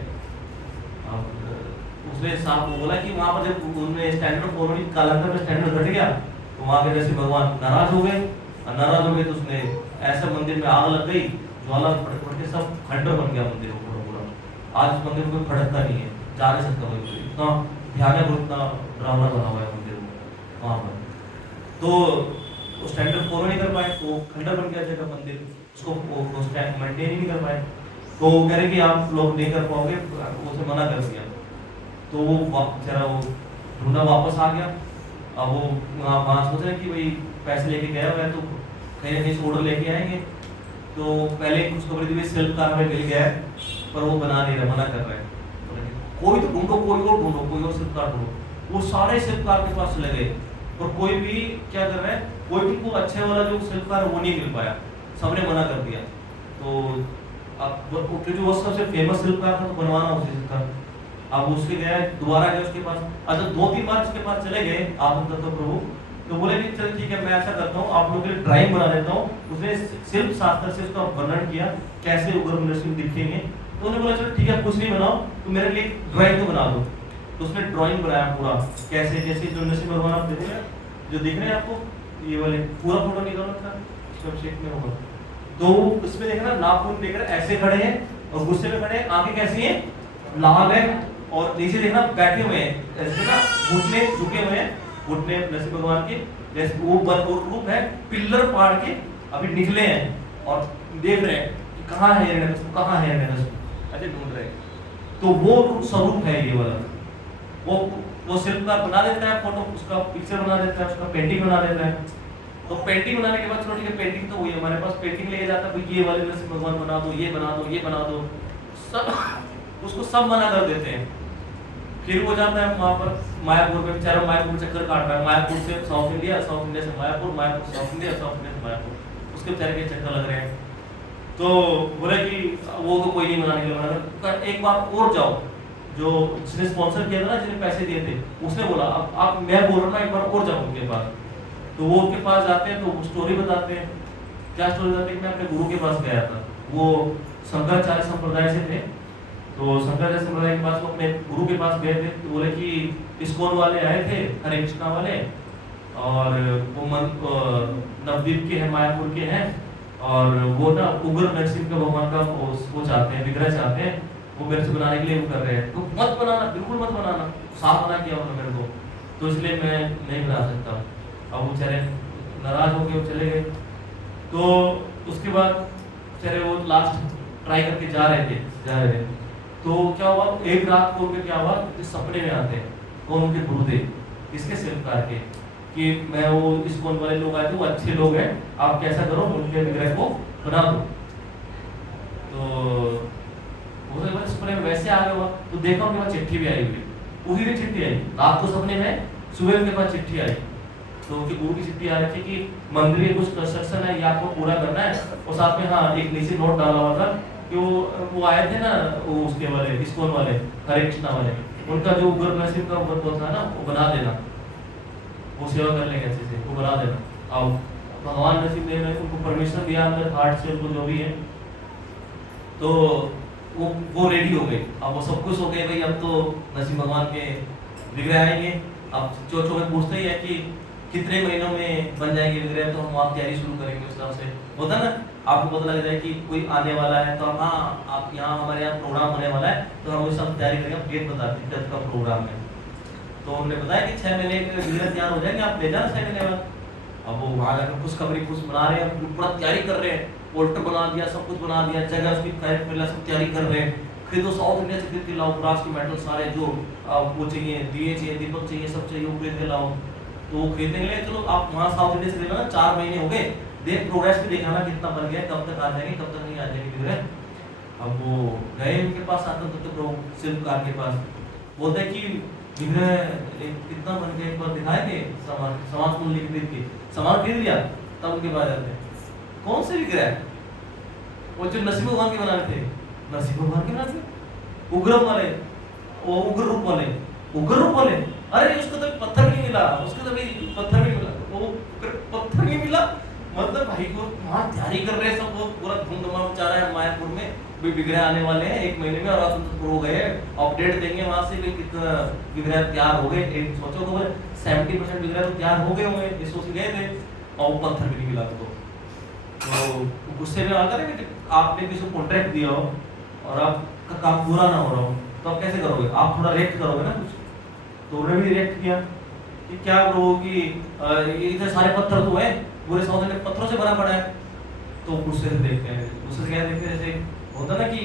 उसने साहब को बोला कि वहां पर जब उन्होंने स्टैंडर्ड फॉलो नहीं, कालांतर में स्टैंडर्ड घट गया, तो वहां के नरसिंह भगवान नाराज हो गए, और नाराज हो गए तो उसने ऐसा मंदिर में आग लग गई, ज्वाला फट फट के सब खंडर बन गया मंदिर पूरा। आज उस मंदिर में कोई खड़कता नहीं है, जा नहीं सकता कोई, इतना भयानक और इतना डरावना बना हुआ है मंदिर वहां पर। तो स्टैंडर्ड फॉलो नहीं कर पाए, तो खंडर बन गया जगह मंदिर, उसको स्टैंड मेंटेन ही नहीं कर पाए। तो वो कह रहे कि आप लोग नहीं कर पाओगे, उसे मना कर दिया। तो वो बेचारा वो ढूंढा वापस आ गया। अब वो वहाँ सोच रहे कि भाई पैसे लेके गया हुआ है तो कहीं कहीं से ऑर्डर लेके आएंगे। तो पहले कुछ खबर दी शिल्पकार में मिल गया है, पर वो बना नहीं रहा, मना कर रहा है। कोई तो ढूंढो, कोई और ढूंढो, कोई और शिल्पकार ढूंढो। वो सारे शिल्पकार के पास चले गए, और कोई भी क्या कर रहा है, कोई भी को अच्छे वाला जो शिल्पकार है वो नहीं मिल पाया, सबने मना कर दिया। तो अब क्योंकि वो सबसे फेमस शिल्पकार था, तो बनवाना उसी शिल्पकार। अब उसके गया, दोबारा गया उसके पास, अच्छा 2-3 बार उसके पास चले गए आत्म तत्व प्रभु। तो बोले कि चल ठीक है, मैं ऐसा करता हूँ, आप लोगों के लिए ड्राइंग बना देता हूँ। उसने शिल्प शास्त्र से उसका वर्णन किया कैसे उग्र नरसिंह दिखेंगे। तो उन्होंने बोला चलो ठीक है, कुछ नहीं बनाओ, तो मेरे लिए ड्राइंग तो बना दो। तो उसने ड्राइंग बनाया पूरा, कैसे जैसे जो नरसिंह भगवान आप देख रहे हैं, जो दिख रहे हैं आपको, ये वाले पूरा फोटो निकालो था, सब शेप में होगा। तो उसमें देखना नाखून देख रहे ऐसे खड़े हैं, और गुस्से में खड़े हैं, आंखें कैसी हैं, लाल है, और नीचे देखना बैठे हुए हैं ऐसे ना, घुटने झुके हुए हैं, घुटने नरसिंह भगवान के जैसे वो रूप है, पिलर पाड़ के अभी निकले हैं और देख रहे हैं कि कहाँ है हिरण्यकशिपु, कहाँ है हिरण्यकशिपु, ऐसे ढूंढ रहे हैं। तो वो स्वरूप है ये वाला। वो शिल्पकार बना देता है फोटो, उसका पिक्चर बना देता है, उसका पेंटिंग बना देता है। तो पेंटिंग बनाने के बाद चलो ठीक है, पेंटिंग तो हुई, हमारे पास पेंटिंग लेके जाता है, ये वाले नरसिंह भगवान बना दो, ये बना दो, ये बना दो, सब उसको सब मना कर देते हैं। फिर वो जाता है वहाँ पर मायापुर में, बेचारा मायापुर चक्कर काट रहा है, मायापुर से साउथ इंडिया, साउथ इंडिया से Mayapur, Mayapur south India, south India से मायापुर, उसके बेचारे के चक्कर लग रहे हैं। तो बोले कि वो तो कोई नहीं बनाने के लिए मना कर, एक बार और जाओ, जो जिसने स्पॉन्सर किया था ना, जिसने पैसे दिए थे, उसने बोला अब आप, मैं बोल रहा हूँ एक बार और जाओ उनके पास। तो वो उनके पास जाते हैं, तो स्टोरी बताते हैं क्या स्टोरी था कि मैं अपने गुरु के पास गया था, वो शंकराचार्य संप्रदाय से थे। तो शंकराचार्य संप्रदाय के पास वो अपने गुरु के पास गए थे, तो बोले कि इस्कॉन वाले आए थे, हरे कृष्णा वाले, और वो नवद्वीप के हैं, मायापुर के हैं, और वो ना उग्र नरसिंह का भगवान का वो चाहते हैं, विग्रह चाहते हैं, वो मेरे से बनाने के लिए वो कर रहे हैं, तो मत बनाना, बिल्कुल मत बनाना, साफ मना किया उन्होंने मेरे को, तो इसलिए मैं नहीं बना सकता। अब वो बेचारे नाराज हो गए, वो चले गए। तो उसके बाद बेचारे वो लास्ट ट्राई करके जा रहे थे, तो क्या हुआ, एक रात को उनके क्या हुआ, सपने में आते हैं कौन, उनके गुरुदेव, इसके शिल्पकार के, कि मैं वो इस्कॉन वाले लोग आए थे, वो अच्छे लोग हैं, आप कैसा करो, उनके विग्रह को बना दो। तो वो सपने में वैसे आ गया, तो देखा उनके पास चिट्ठी भी आई हुई, उसी दिन चिट्ठी आई, रात को सपने में, सुबह उनके पास चिट्ठी आई। तो उनके गुरु की चिट्ठी आ रही थी कि मंदिर में कुछ कंस्ट्रक्शन है, ये आपको पूरा करना है, और साथ में हाँ एक नीचे नोट डाला हुआ था कि वो आए थे ना, वो उसके वाले इस्कॉन वाले, हरे कृष्णा वाले, उनका जो उग्र नरसिंह का वो था ना, वो बना देना, वो सेवा कर लेंगे अच्छे से, वो बना देना। अब भगवान नरसिंह देव ने उनको परमिशन दिया अंदर हार्ट से, उनको जो भी है, तो वो रेडी हो गए। अब वो सब कुछ हो गए, भाई अब तो नरसिंह भगवान के विग्रह आएंगे। अब चोचो में पूछते ही है कि कितने महीनों में बन जाएंगे विग्रह, तो हम आप तैयारी शुरू करेंगे। उस हिसाब से होता ना, आपको पता लग जाए कि कोई आने वाला है, तो हाँ आप यहाँ हमारे यहाँ प्रोग्राम होने वाला है, तो हम उस सब तैयारी करेंगे, डेट बताते हैं कब का प्रोग्राम है। तो उन्होंने बताया कि 6 महीने के विग्रह तैयार हो जाएंगे, आप ले जाना 6 महीने बाद। अब वो वहाँ जाकर खुशखबरी कुछ बना रहे हैं, पूरा तैयारी कर रहे हैं, पोल्टर बना दिया, सब कुछ बना दिया, जगह उसकी सब तैयारी कर रहे हैं। खरीदो, साउथ इंडिया से खरीद के लाओ, ब्रास के मेटल सारे जो वो चाहिए, दिए चाहिए, दीपक चाहिए, सब चाहिए, वो खरीद के लाओ। तो वो खरीदने के लिए चलो आप वहाँ साउथ इंडिया से ले लो ना, 4 महीने हो गए, देख प्रोग्रेस भी दिखाना कितना बन गया, कब तक आ जाएंगे, कब तक नहीं आ जाएंगे विग्रह। अब वो गए उनके पास, आते तो शिल्पकार के पास, बोलते हैं कि विग्रह कितना बन गया, एक बार दिखाएंगे, सामान मूल्य खरीद के, सामान खरीद लिया, तब उनके पास जाते हैं, कौन से विग्रह, वो जो नरसिंह भगवान के बनाए थे, नरसिंह भगवान के बनाए थे, उग्र वाले, वो उग्र रूप वाले, उग्र रूप वाले, अरे उसको तो पत्थर नहीं मिला, उसको तो पत्थर नहीं मिला, वो पत्थर नहीं मिला, मतलब भाई को वहाँ तैयारी कर रहे हैं सब, वो पूरा धूमधाम मचा रहा है, मायापुर में भी विग्रह आने वाले हैं 1 महीने में, और आप हो गए, अपडेट देंगे वहाँ से भी कितना विग्रह तैयार हो गए, सोचो तो 70% विग्रह तो तैयार हो गए होंगे, इस सोच गए थे, और वो पत्थर भी नहीं मिला। तो गुस्से में आता है कि आपने किसी को कॉन्ट्रैक्ट दिया हो और आपका काम पूरा ना हो रहा हो, तो आप कैसे करोगे, आप थोड़ा रिएक्ट करोगे ना कुछ। तो उन्होंने भी रिएक्ट किया कि क्या करो कि ये इतने सारे पत्थर तो है, पूरे साउथ में पत्थरों से भरा पड़ा है। तो गुस्से से देखते हैं, गुस्से से क्या देखते हैं, जैसे होता ना कि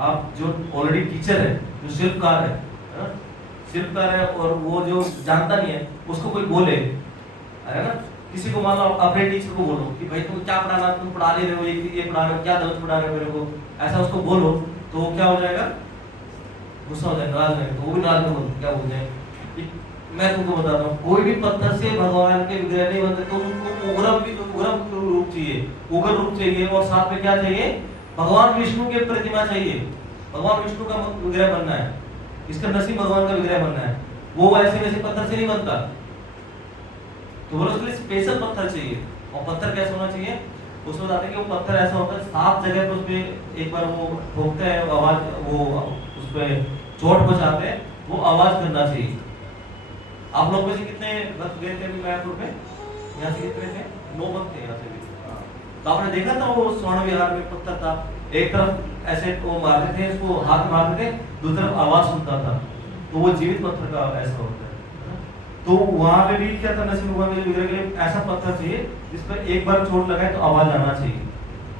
आप जो ऑलरेडी टीचर है, जो शिल्पकार है, शिल्पकार है, और वो जो जानता नहीं है उसको कोई बोले, है ना, किसी को मान लो अपने टीचर को बोलो कि भाई तुम क्या पढ़ाना, तुम पढ़ा ले रहे हो, ये पढ़ा रहे हो, क्या गलत पढ़ा रहे हो मेरे को, ऐसा उसको बोलो, तो वो क्या हो जाएगा, गुस्सा हो जाएगा, नाराज हो, तो वो भी नाराज हो, क्या बोलते हैं। मैं तुमको बताता हूँ, कोई भी पत्थर से भगवान के विग्रह नहीं बनते, तो उनको उग्र रूप चाहिए, उग्र रूप चाहिए, और साथ में क्या चाहिए, भगवान विष्णु की प्रतिमा चाहिए, भगवान विष्णु का विग्रह बनना है, इसका नरसिंह भगवान का विग्रह बनना है, वो वैसे वैसे पत्थर से नहीं बनता। तो बोलो उसके लिए स्पेशल पत्थर चाहिए, और पत्थर कैसा होना चाहिए, उसमें बताते हैं कि वो पत्थर ऐसा होता है, 7 जगह पे उसपे एक बार वो ठोकते हैं, आवाज, वो उसपे चोट पहुंचाते हैं, वो आवाज करना चाहिए। आप लोग में से कितने भक्त गए थे अभी मायापुर में, यहाँ से कितने थे, 9 भक्त थे यहाँ से भी। तो आपने देखा था वो स्वर्ण विहार में पत्थर था, एक तरफ ऐसे वो मारते थे, उसको हाथ मारते थे, दूसरी तरफ आवाज सुनता था, तो वो जीवित पत्थर का ऐसा होता है। तो वहां पे भी क्या था, नरसिंह भगवान के विग्रह के लिए ऐसा पत्थर चाहिए जिस पर एक बार चोट लगाए तो आवाज आना चाहिए।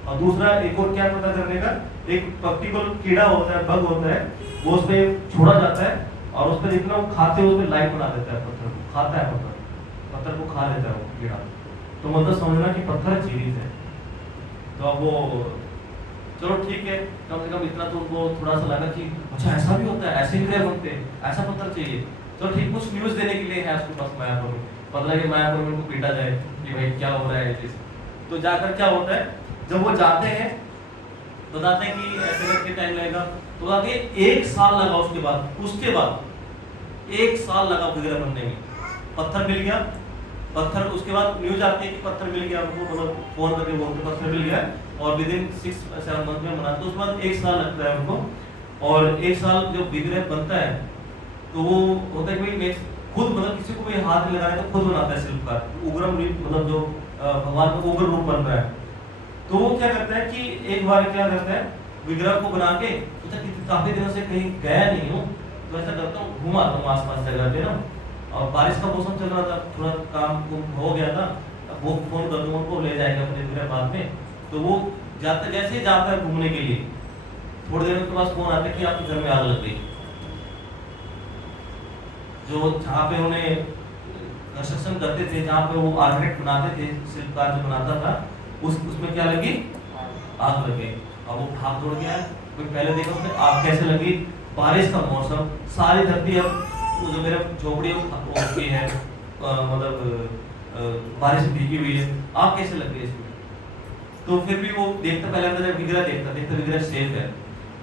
और दूसरा एक और क्या पता करने का, एक पर्टिकुलर कीड़ा होता है, बग होता है, वो उस पर छोड़ा जाता है, और उस पर जितना वो खाते हैं उस पर लाइट बना देता है, पत्थर को खाता है, पत्थर को खा लेता है वो कीड़ा। तो मतलब समझना कि पत्थर जीवित है। तो अब वो चलो ठीक है, कम से कम इतना तो उनको थोड़ा सा लगा कि अच्छा ऐसा भी होता है, ऐसे विग्रह बनते हैं, ऐसा पत्थर चाहिए। तो ठीक, कुछ न्यूज़ देने के लिए है उसके पास मायापुर में, पता है कि मायापुर में उनको पीटा जाए कि भाई क्या हो रहा है चीज। तो जाकर क्या होता है, जब वो जाते हैं बताते हैं कि ऐसे करके टाइम लगेगा, तो बताते हैं 1 साल लगा, उसके बाद 1 साल लगा विग्रह बनने में। पत्थर मिल गया, पत्थर, उसके बाद न्यूज आती है कि पत्थर मिल गया उनको, मतलब फोन करके बोलते पत्थर मिल गया, और विद इन 6-7 मंथ में बनाते, उसके बाद 1 साल लगता है उनको। और 1 साल जो विग्रह बनता है तो वो होता है कि भाई खुद, मतलब किसी को भी हाथ में लगाए तो खुद बनाता है शिल्पकार, उग्रम रूप, मतलब जो भगवान का उग्र रूप बन रहा है। तो वो क्या करता है कि एक बार क्या करता है, विग्रह को बना के सोचा कि काफी दिनों से कहीं गया नहीं हूँ, तो ऐसा करता हूँ घूमा आता हूँ आसपास जगह पे ना, और बारिश का मौसम चल रहा था, थोड़ा काम हो गया था, अब वो फोन कर दूँ उनको, ले जाएंगे अपने विग्रह बाद में। तो वो जाते, जैसे ही जाता है घूमने के लिए, थोड़ी देर के पास फोन आता है कि आपके घर में आग लग गई। जो जहाँ पे उन्हें कंस्ट्रक्शन करते थे, जहाँ पे वो आर्किटेक्ट बनाते थे, शिल्पकार जो बनाता था, उसमें क्या लगी, आग लग गई। अब वो भाग दौड़ गया, कोई पहले देखा उसने आग कैसे लगी, बारिश का मौसम, सारी धरती, अब वो जो मेरा झोपड़ी है मतलब बारिश में भीगी हुई है, आग कैसे लग गई इसमें। तो फिर भी वो देखता, पहले अंदर विग्रह देखता विग्रह सेफ है,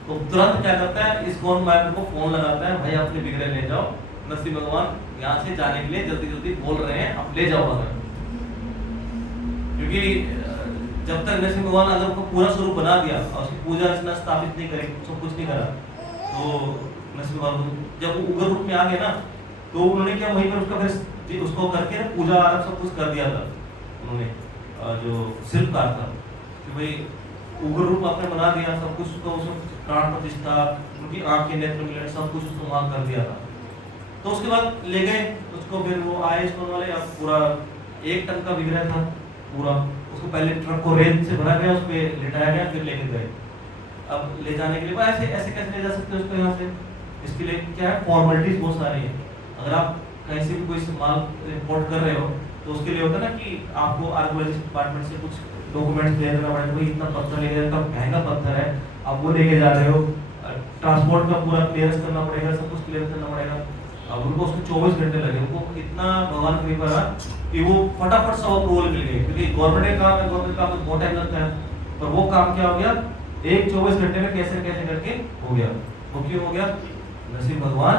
तो तुरंत क्या करता है, इस फोन मैप को फोन लगाता है, भाई अपने विग्रह ले जाओ, नरसिंह भगवान यहाँ से जाने के लिए जल्दी जल्दी बोल रहे हैं, आप ले जाओ अगर। क्योंकि जब तक नरसिंह भगवान अगर को पूरा स्वरूप बना दिया और उसकी पूजा अर्चना स्थापित नहीं करी, सब कुछ नहीं करा, तो नरसिंह भगवान जब वो उग्र रूप में आ गए ना, तो उन्होंने क्या वहीं पर उसका फिर उसको करके ना पूजा आरंभ सब कुछ कर दिया था उन्होंने, जो शिल्पकार था, कि भाई उग्र रूप आपने बना दिया, सब कुछ उसको प्राण प्रतिष्ठा, उनकी आंख के नेत्र मिलन, सब कुछ उसको वहां कर दिया था। तो उसके बाद ले गए उसको, फिर वो आए स्टोन वाले, अब पूरा 1 टन का विग्रह था पूरा, उसको पहले ट्रक को रेत से भरा गया, उस पे लिटाया गया, फिर लेके गए। अब ले जाने के लिए ऐसे ऐसे कैसे ले जा सकते हैं उसको यहाँ से, इसके लिए क्या है, फॉर्मेलिटीज बहुत सारी है। अगर आप कहीं से भी कोई माल इम्पोर्ट कर रहे हो, तो उसके लिए होता है ना कि आपको आर्कियोलॉजी डिपार्टमेंट से कुछ डॉक्यूमेंट्स ले लेना पड़ेगा, भाई इतना पत्थर ले जाए, इतना महंगा पत्थर है, आप वो लेके जा रहे हो, ट्रांसपोर्ट का पूरा क्लियरेंस करना पड़ेगा, सब कुछ क्लियर करना पड़ेगा। अब उनको उसको 24 घंटे लगे, उनको इतना भगवान कृपा रहा कि वो फटाफट सब अप्रूवल मिल गए, क्योंकि गवर्नमेंट का काम है, गवर्नमेंट काम में बहुत टाइम लगता है, पर वो काम क्या हो गया, 24 घंटे में कैसे कैसे करके हो गया। वो क्यों हो गया, नरसिंह भगवान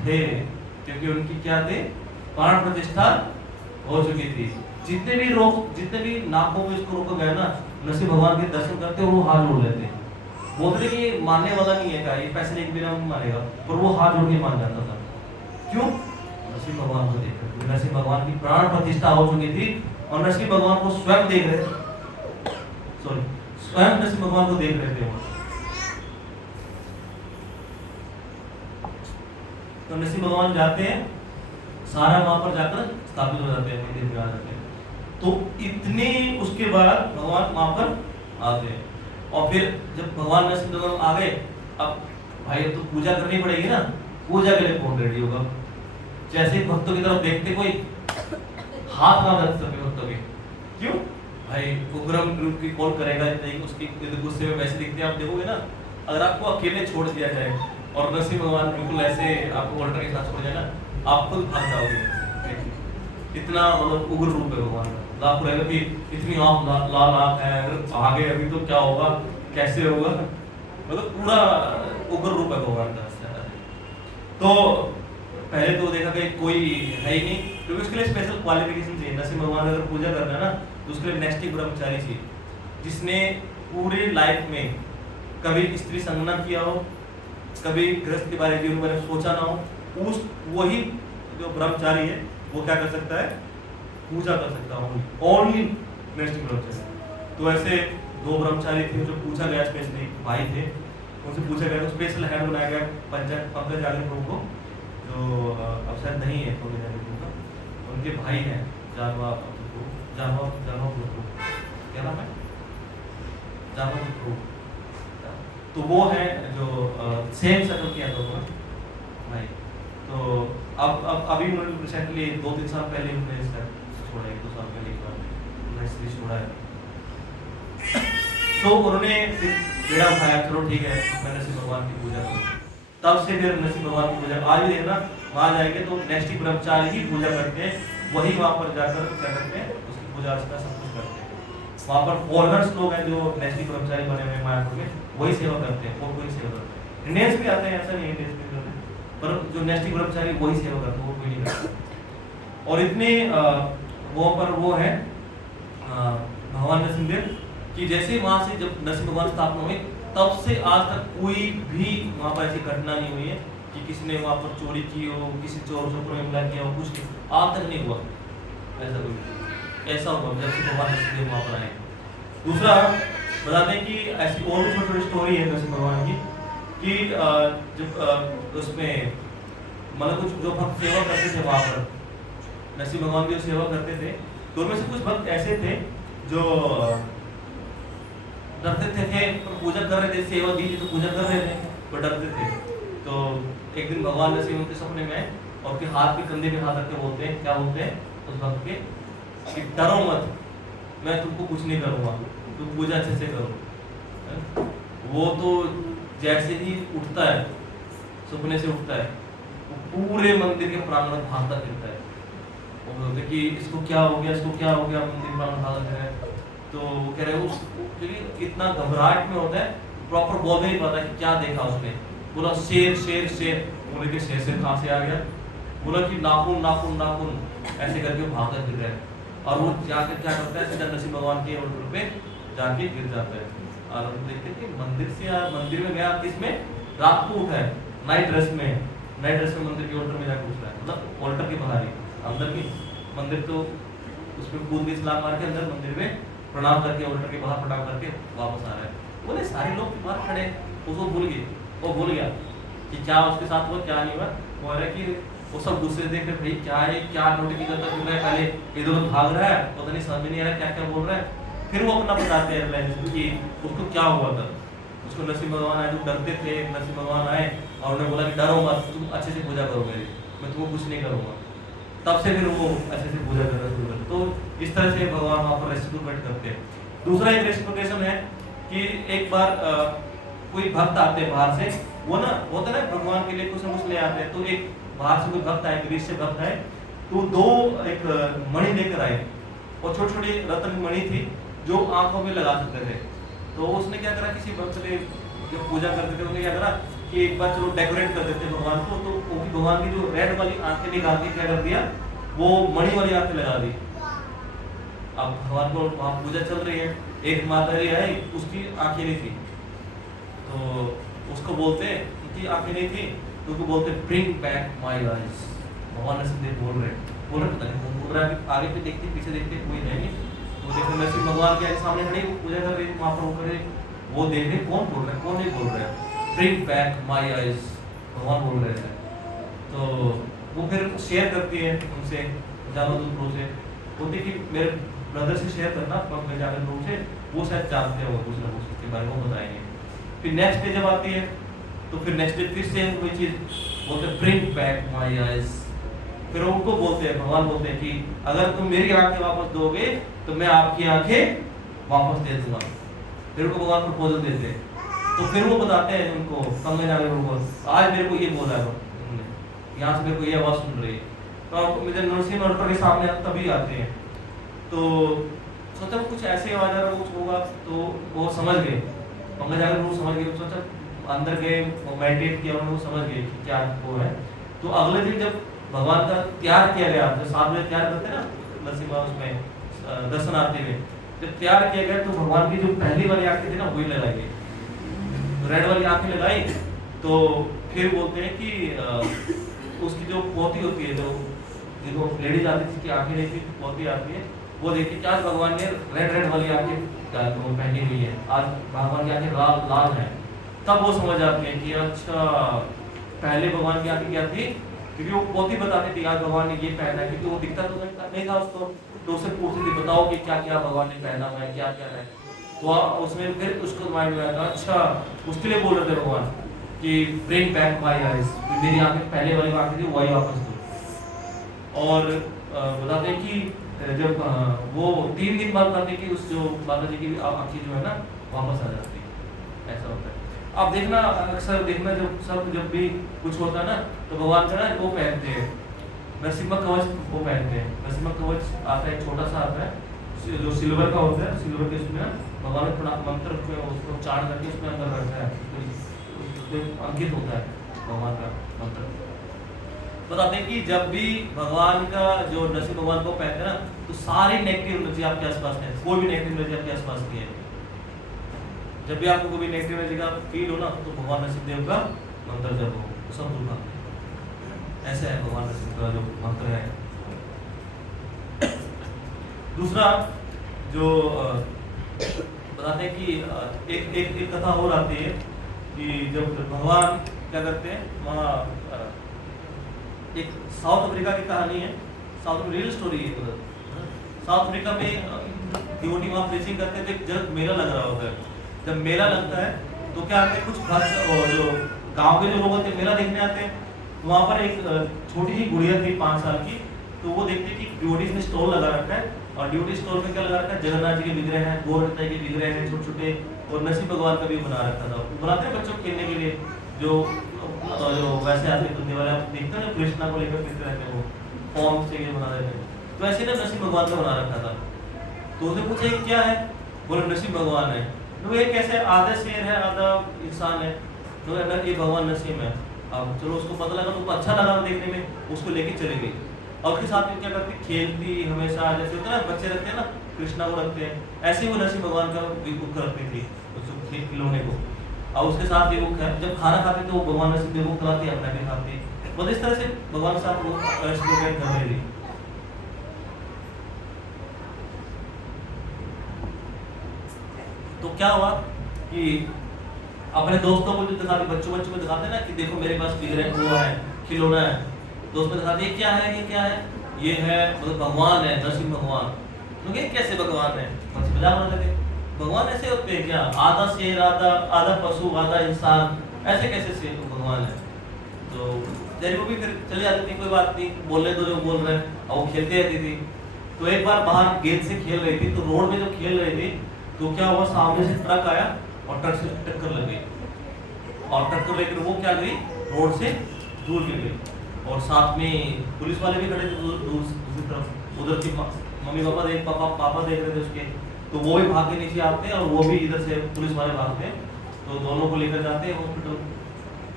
थे, क्योंकि उनकी क्या थे, प्राण प्रतिष्ठा हो चुकी थी। जितने भी नाकों में इसको रोका गया ना, नरसिंह भगवान के दर्शन करते हैं, वो हाथ जोड़ लेते हैं, बोलते कि ये मानने वाला नहीं है, क्या ये पैसे लेके बिना मानेगा, पर वो हाथ जोड़ के मान जाता था। क्यों, नरसिंह भगवान को देखकर, नरसिंह भगवान की प्राण प्रतिष्ठा हो चुकी थी, और नरसिंह भगवान को स्वयं देख रहे थे, स्वयं नरसिंह भगवान को देख रहे थे वो। तो नरसिंह भगवान जाते हैं, सारा वहां पर जाकर स्थापित हो जाते हैं, मंदिर में आ जाते हैं। तो इतने उसके बाद भगवान वहां पर आते हैं, और फिर जब भगवान नरसिंह भगवान आ गए, अब भाई अब तो पूजा करनी पड़ेगी ना, पूजा के लिए कौन रेडी होगा। जैसे ही भक्तों की तरफ देखते कोई हाथ ना रख सके भक्तों के, क्यों भाई उग्रम रूप की कौन करेगा, नहीं उसकी गुस्से में वैसे दिखते आप देखोगे ना, अगर आपको अकेले छोड़ दिया जाए और नरसिंह भगवान बिल्कुल ऐसे आपको ऑल्टर के साथ छोड़ जाए ना, आप खुद भाग जाओगे, इतना मतलब उग्र रूप है भगवान का। आपको रहेगा कि इतनी आंख लाल आंख है, अगर आगे अभी तो क्या होगा, कैसे होगा, मतलब पूरा उग्र रूप है भगवान का। तो पहले तो देखा कि कोई है ही नहीं, क्योंकि उसके लिए स्पेशल क्वालिफिकेशन चाहिए। नरसिंह भगवान अगर पूजा करना है ना, तो उसके लिए नेक्स्ट ब्रह्मचारी चाहिए, जिसने पूरे लाइफ में कभी स्त्री संग न किया हो, कभी गृहस्थ के बारे में सोचा ना हो, उस वही जो ब्रह्मचारी है वो क्या कर सकता है, पूजा कर सकता है, ओनली नेक्स्ट ब्रह्मचारी। तो ऐसे 2 ब्रह्मचारी थे जो पूछा गया, स्पेशली भाई थे, उनसे पूछा गया, तो स्पेशल हेड बनाया गया पंकज आगे को, जो अब शायद नहीं है पंकज आगे का, उनके भाई हैं जानवा क्या नाम है, जानवा, तो वो है जो सेम शक्ल किया था भाई। तो अब अभी उन्होंने रिसेंटली 2-3 साल पहले उन्होंने छोड़ा, 1-2 साल पहले एक बार उन्होंने स्त्री छोड़ा है। तो उन्होंने बेड़ा उठाया, चलो ठीक है मैं नरसिंह भगवान की पूजा करूँ। तब से फिर नरसिंह भगवान की पूजा आज भी देखना, वहाँ जाएंगे तो नेक्स्ट ही ब्रह्मचारी ही पूजा करते हैं, वही वहाँ पर जाकर क्या करते हैं, उसकी पूजा अर्चना सब कुछ करते हैं। वहाँ पर फॉरेनर्स लोग हैं जो नेक्स्ट ही ब्रह्मचारी बने हुए मायापुर में, वही सेवा करते हैं, और कोई सेवा करते हैं। इंडियंस भी आते हैं, ऐसा नहीं इंडियंस में, पर जो नेक्स्ट ब्रह्मचारी वही सेवा करते हैं, वो कोई नहीं करते। और इतने वो पर वो है भगवान नरसिंहदेव कि जैसे वहां से जब नरसिंह भगवान स्थापना हुई तब से आज तक कोई भी वहां पर ऐसी घटना नहीं हुई है कि किसी ने वहां पर चोरी की हो, किसी चोर चोर में हमला किया हो, कुछ आज तक नहीं हुआ ऐसा कोई। ऐसा हुआ जब से भगवान नरसिंहदेव वहां पर आए। दूसरा बता दें कि ऐसी और भी छोटी छोटी स्टोरी है नरसिंह भगवान की कि जब उसमें मतलब कुछ जो भक्त सेवा करते थे वहां पर, नरसिंह भगवान की जो सेवा करते थे, तो उनमें से कुछ भक्त ऐसे थे जो डरते थे पूजा कर रहे थे, सेवा दी थी तो पूजा कर रहे थे पर डरते थे। तो एक दिन भगवान नरसिंह उनके सपने में और उनके हाथ पे कंधे पे हाथ रख के बोलते हैं, क्या बोलते हैं उस भक्त के कि डरो मत, मैं तुमको कुछ नहीं करूंगा, तुम पूजा अच्छे से करो। वो तो जैसे ही उठता है, सपने से उठता है, वो पूरे मंदिर के प्रांगण में भागता फिरता है। वो बोलते कि इसको क्या हो गया, इसको क्या हो गया, मंदिर प्रांगण भागता है। तो वो कह रहे उस क्योंकि इतना घबराहट में होता है, प्रॉपर बोल नहीं पाता कि क्या देखा उसने। बोला शेर शेर शेर, बोले कि शेर शेर कहाँ से आ गया। बोला कि नाखून नाखून नाखून, ऐसे करके भागता फिर रहा है। और वो जाकर क्या करता है, सीधा नरसिंह भगवान के ऑर्डर पे जाके गिर जाता है। और हम देखते हैं कि मंदिर में गया, किसमें, रात को उठा है, नाइट ड्रेस में मंदिर के ऑल्टर में जाकर उठ रहा है, मतलब ऑल्टर के बाहर ही, अंदर की मंदिर तो उसमें कूद के छलांग मार के अंदर मंदिर में प्रणाम करके ऑल्टर के बाहर प्रणाम करके वापस आ रहा है। बोले सारे लोग बाहर खड़े, उसको भूल गया कि क्या उसके साथ हुआ क्या नहीं हुआ। वो रहा कि वो सब दूसरे देख रहे, भाई क्या है, क्या नोटिफिकेशन करता फिर रहा है, पहले इधर उधर भाग रहा है, पता नहीं समझ में नहीं आ रहा क्या क्या बोल रहा है। फिर वो अपना बताते हैं कि उसको क्या हुआ था। उसको नरसिंह भगवान आए, जो डरते थे, नरसिंह भगवान आए और उन्हें बोला कि डरो मत, तुम अच्छे से पूजा करो मेरी, मैं तुमको कुछ नहीं करूँगा। तब से फिर वो अच्छे से पूजा करना शुरू करते। तो इस तरह से भगवान वहाँ पर रेसिप्रोकेट करते हैं। दूसरा एक रेसिप्रोकेशन है कि एक बार कोई भक्त आते हैं बाहर से, वो ना होता है ना भगवान के लिए कुछ न कुछ ले आते हैं। तो एक बाहर से कोई भक्त आए, ग्रीस से भक्त आए, तो दो एक मणि लेकर आए और छोटी छोटी रत्न की मणि थी जो आंखों में लगा सकते थे। तो उसने क्या करा, किसी भक्त ने जब पूजा करते थे उन्होंने क्या करा कि एक बार चलो डेकोरेट कर देते भगवान को, तो भगवान की जो रेड वाली आंखें निकाल के क्या कर दिया, वो मणि वाली आंखें लगा दी। अब भगवान को वहाँ पूजा चल रही है, एक माता जी आई, उसकी आंखें नहीं थी, तो उसको बोलते उनकी आंखें नहीं थी तो उसको बोलते ब्रिंग बैक माय आईज। भगवान नरसिंह बोल रहे पता नहीं कौन बोल रहा है, आगे पे देखते पीछे देखते कोई है नहीं। तो देखो नरसिंह भगवान के सामने खड़े, वो पूजा कर रहे, वहाँ पर वो करे, वो देख रहे कौन बोल रहा है कौन नहीं बोल रहा है, ब्रिंग बैक माय आईज, भगवान बोल रहे हैं। तो वो फिर शेयर करती है उनसे, जानो दूसरों से, बोलती कि मेरे ब्रदर से शेयर करना पंकज जागरण रूप से, वो शायद जानते हो कुछ ना कुछ उसके बारे में बताएंगे। फिर नेक्स्ट डे जब आती है तो फिर नेक्स्ट डे फिर से वही चीज बोलते ब्रिंग बैक माय आईज। फिर उनको बोलते हैं, भगवान बोलते हैं कि अगर तुम मेरी आंखें वापस दोगे तो मैं आपकी आंखें वापस दे दूंगा। फिर उनको भगवान प्रपोजल देते हैं। तो फिर वो बताते हैं उनको पंकज जागरण रूप, आज मेरे को ये बोला है, यहाँ से मेरे को ये आवाज सुन रही है। तो मुझे नरसिंह ऑल्टर के सामने तभी आते हैं, तो सोचा कुछ ऐसे आवाज आ रहा कुछ होगा, तो वो समझ गए, पंकज जागरण रूप समझ गए, सोचा अंदर गए, मेडिटेट किया, उन्होंने वो समझ गए कि क्या वो है। तो अगले दिन जब भगवान का त्यार किया गया, जो 7 बजे त्यार करते हैं ना नरसिंह उसमें दर्शन आते हुए, जब त्यार किया गया तो भगवान की जो पहली वाली आंखें थी ना वही लगाई गई, रेड वाली आंखें लगाई। तो फिर बोलते हैं कि उसकी जो पोती होती है, जो लेडीज आती थी कि आंखें नहीं थी, पोती आती है, वो देखी कि आज भगवान ने रेड वाली आंखें पहनी हुई है, आज भगवान की आंखें लाल है। तब वो समझ आती है कि अच्छा पहले भगवान की आंखें क्या थी, क्योंकि वो पोती बताती थी आज भगवान ने ये पहना है, क्योंकि वो दिखता तो नहीं था उसको, तो उससे पूछती थी बताओ कि क्या क्या भगवान ने पहना हुआ है, क्या क्या है। तो उसमें फिर उसको माइंड में आया था, अच्छा उसके लिए बोल रहे थे भगवान कि ब्रिंग बैक माय आईज, मेरी आंखें पहले वाली आंखें थी वही वापस दो। और बताते हैं कि जब वो 3 दिन बाद बताते कि उस जो माता जी की आंखें जो है ना वापस आ जाती है, ऐसा होता है। आप देखना अक्सर देखना जब भी कुछ होता है ना तो भगवान का ना वो पहनते हैं नरसिंह कवच, वो पहनते हैं नरसिंह कवच आता है, छोटा सा आता है जो सिल्वर का होता है, सिल्वर के उसमें भगवान ने थोड़ा मंत्र उसको उच्चारण करके उसमें अंदर रखा है, अंकित होता है भगवान का मंत्र। बताते हैं कि जब भी भगवान का जो नरसिंह भगवान को पहनते हैं ना, तो सारी नेगेटिव एनर्जी आपके आसपास है, कोई भी नेगेटिव एनर्जी आपके आसपास नहीं है। जब भी आपको कोई भी नेगेटिव एनर्जी का फील हो ना, तो भगवान नरसिंह देव का मंत्र जब हो, सब दूर भागते हैं। ऐसे है भगवान नरसिंह का जो मंत्र है। दूसरा जो बताते हैं कि एक कथा और आती है कि जब भगवान क्या करते हैं, वहाँ एक साउथ अफ्रीका की कहानी है, साउथ में रियल स्टोरी है उधर। साउथ अफ्रीका में डिवोटी वहाँ प्रीचिंग करते हैं, तो एक जब मेला लग रहा होता है। जब मेला लगता है तो क्या आते हैं कुछ भक्त और जो गांव के जो लोग होते हैं मेला देखने आते हैं। तो वहाँ पर एक छोटी सी गुड़िया थी 5 साल की, तो वो देखते हैं कि डिवोटीज ने स्टॉल लगा रखा है, और ड्यूटी स्टोर में क्या लगा रखा है, जगन्नाथ जी के विग्रह हैं, गोवर्धन के विग्रह हैं छोटे छोटे, और नरसिंह भगवान का भी बना रखा था। बनाते हैं बच्चों को खेलने के लिए, जो वैसे आते हैं वाले आप देखते हैं कृष्णा को लेकर फिरते रहते हैं, वो फॉर्म से बना देते हैं। तो ऐसे ना नरसिंह भगवान का बना रखा था। तो उसने पूछा ये क्या है, बोले नरसिंह भगवान है। तो ये कैसे, आधा शेर है आधा इंसान है, तो ये भगवान नरसिंह है। अब चलो उसको पता लगा, तो अच्छा लगा देखने में, उसको लेके चले गई। और उसके साथ में क्या करती, खेलती हमेशा, जैसे होता है ना बच्चे रखते हैं ना, कृष्णा को रखते हैं, ऐसे ही वो नरसिंह भगवान का भी बुक रखती थी उसको खिलौने को। और उसके साथ भी वो जब खाना खाते तो वो भगवान नरसिंह देव को खिलाती, अपना भी खाती। मतलब इस तरह से भगवान के साथ वो एक्सपेरिमेंट कर रही थी। तो क्या हुआ कि अपने दोस्तों को जो दिखाते, बच्चों को दिखाते ना कि देखो मेरे पास फिगर है, वो है, खिलौना है, दोस्त में दिखाते ये क्या है, ये क्या है, ये है मतलब भगवान है, नरसिंह भगवान। तो ये कैसे भगवान है, मजाक उड़ाने लगे, भगवान ऐसे होते हैं क्या, आधा शेर आधा पशु आधा इंसान, ऐसे कैसे शेर भगवान है। तो जैसे वो भी फिर चले जाती थी, कोई बात नहीं, बोलने तो जो बोल रहे हैं, और वो खेलती रहती थी। तो एक बार बाहर गेंद से खेल रही थी, तो रोड में जब खेल रही थी तो क्या हुआ, सामने से ट्रक आया और ट्रक से टक्कर लग गई, और टक्कर लेकर वो क्या गई, रोड से दूर गिर गई। और साथ में पुलिस वाले भी खड़े थे दूसरी तरफ, उधर की मम्मी पापा देख रहे थे उसके, तो वो भी भाग के नीचे आते हैं, और वो भी इधर से पुलिस वाले भागते हैं। तो दोनों को लेकर जाते हैं हॉस्पिटल,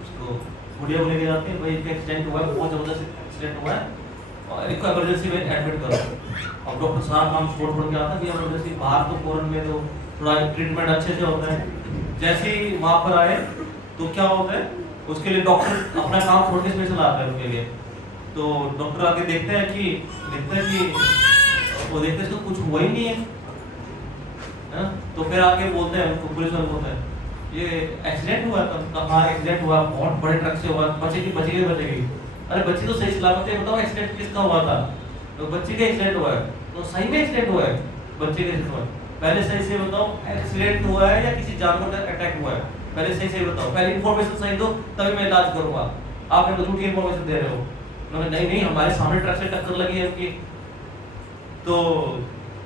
उसको गुड़िया को लेकर जाते हैं, भाई एक्सीडेंट हुआ है, बहुत जबरदस्त एक्सीडेंट हुआ है, और इसको इमरजेंसी में एडमिट करो। अब डॉक्टर साहब काम छोड़ के आता कि इमरजेंसी, बाहर तो फॉरन में तो थोड़ा ट्रीटमेंट अच्छे से होता है। जैसे ही वहाँ पर आए तो क्या होता है, उसके लिए डॉक्टर अपना काम छोड़ के स्पेशल आता है उनके लिए। तो डॉक्टर आके देखते हैं कि वो देखते हैं कुछ हुआ ही नहीं है, तो फिर आके बोलते हैं उनको, पुलिस वाले बोलते हैं ये एक्सीडेंट हुआ था, हाँ एक्सीडेंट हुआ, बहुत बड़े ट्रक से हुआ, बचेगी। अरे बच्ची तो सही सलामत है, बताओ एक्सीडेंट किसका हुआ था, तो बच्ची का एक्सीडेंट हुआ है, तो सही में एक्सीडेंट हुआ है, बच्चे का एक्सीडेंट हुआ है, पहले सही से बताओ एक्सीडेंट हुआ है या किसी जानवर का अटैक हुआ है, पहले सही से बताओ, पहले इन्फॉर्मेशन सही दो तभी मैं इलाज करूंगा, आपने तो झूठी इन्फॉर्मेशन दे रहे हो। नहीं हमारे सामने ट्रक से टक्कर लगी है उनकी। तो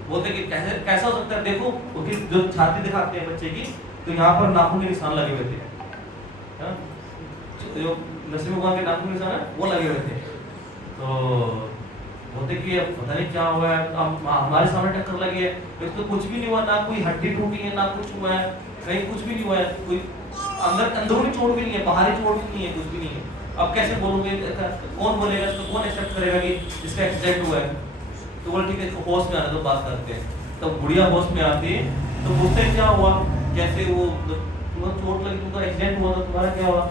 बोलते कि कैसा हो सकता है, देखो उनकी जो छाती दिखाते हैं बच्चे की, तो यहाँ पर नाखून के निशान लगे हुए थे, जो नरसिंह भगवान के नाखून के निशान है वो लगे हुए थे। तो बोलते कि अब पता नहीं क्या हुआ है, हमारे सामने टक्कर लगी है, तो कुछ भी नहीं हुआ, ना कोई हड्डी टूटी है, ना कुछ हुआ है, कहीं कुछ भी नहीं हुआ है, कोई अंदरूनी चोट भी नहीं है, बाहरी चोट भी नहीं है, कुछ भी नहीं है। अब कैसे बोलोगे, कौन बोलेगा इसको, कौन एक्सेप्ट करेगा कि इसका एक्सीडेंट हुआ है। तो बोले ठीक है इसको होश में आने दो, बात करते हैं। तो बुढ़िया होश में आती है तो पूछते क्या हुआ, कैसे वो तुम्हें चोट लगी, तुमको एक्सीडेंट हुआ था, तुम्हारा क्या हुआ।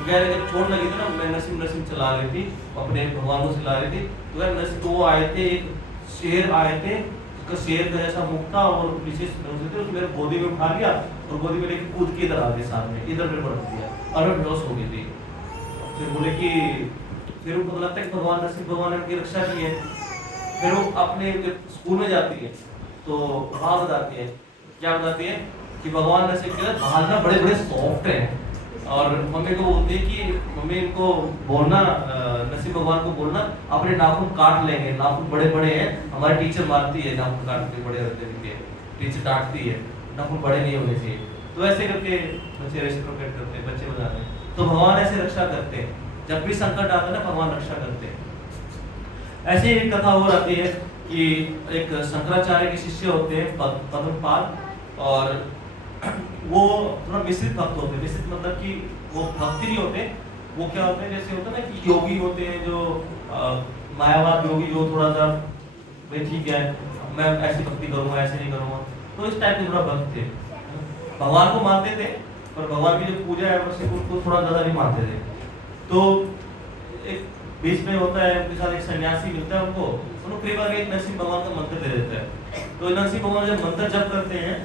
तो कह रहे जब चोट लगी थी ना, मैं नरसिंह चला रही थी, अपने भगवान को चला रही थी, तो यार नरसिंह वो आए थे, एक शेर आए थे, उसका शेर का जैसा मुख था और पीछे थे, उसको मेरे गोदी में उठा लिया और गोदी में लेके कूद के इधर आ गए सामने, इधर मेरे को रख दिया और मैं बेहोश हो गई थी। फिर बोले कि फिर उनको लगता है कि भगवान नरसिंह भगवान ने उनकी रक्षा की है। फिर वो अपने स्कूल में जाती है तो वहाँ बताती है, क्या बताती है कि भगवान नरसिंह के बाल ना बड़े बड़े सॉफ्ट हैं, और मम्मी को बोलती है कि मम्मी इनको बोलना, नरसिंह भगवान को बोलना अपने नाखून काट लेंगे, नाखून बड़े बड़े हैं, हमारी टीचर मारती है नाखून काटते बड़े होते हैं, टीचर डांटती है, नाखून बड़े नहीं होने चाहिए। तो ऐसे करके बच्चे रेसिप्रोकेट करते हैं, बच्चे बताते हैं। तो भगवान ऐसे रक्षा करते हैं, जब भी संकट आता है ना भगवान रक्षा करते हैं। ऐसे एक कथा हो आती है कि एक शंकराचार्य के शिष्य होते हैं पद्मपाद, और वो थोड़ा मिश्रित भक्त होते हैं। मिश्रित मतलब कि वो भक्ति नहीं होते, वो क्या होते हैं, जैसे होता है ना कि योगी होते हैं जो मायावाद योगी, जो थोड़ा सा भाई ठीक है मैं ऐसी भक्ति करूंगा, ऐसे नहीं करूंगा, तो इस टाइप के थोड़ा भक्त थे। भगवान को मानते थे पर भगवान की जो पूजा है उसको थोड़ा ज्यादा नहीं मानते थे। तो एक बीच में होता है, उनके साथ एक सन्यासी मिलता है उनको कृपा के एक नरसिंह भगवान का मंत्र दे देता है। तो नरसिंह भगवान जब मंत्र जप करते हैं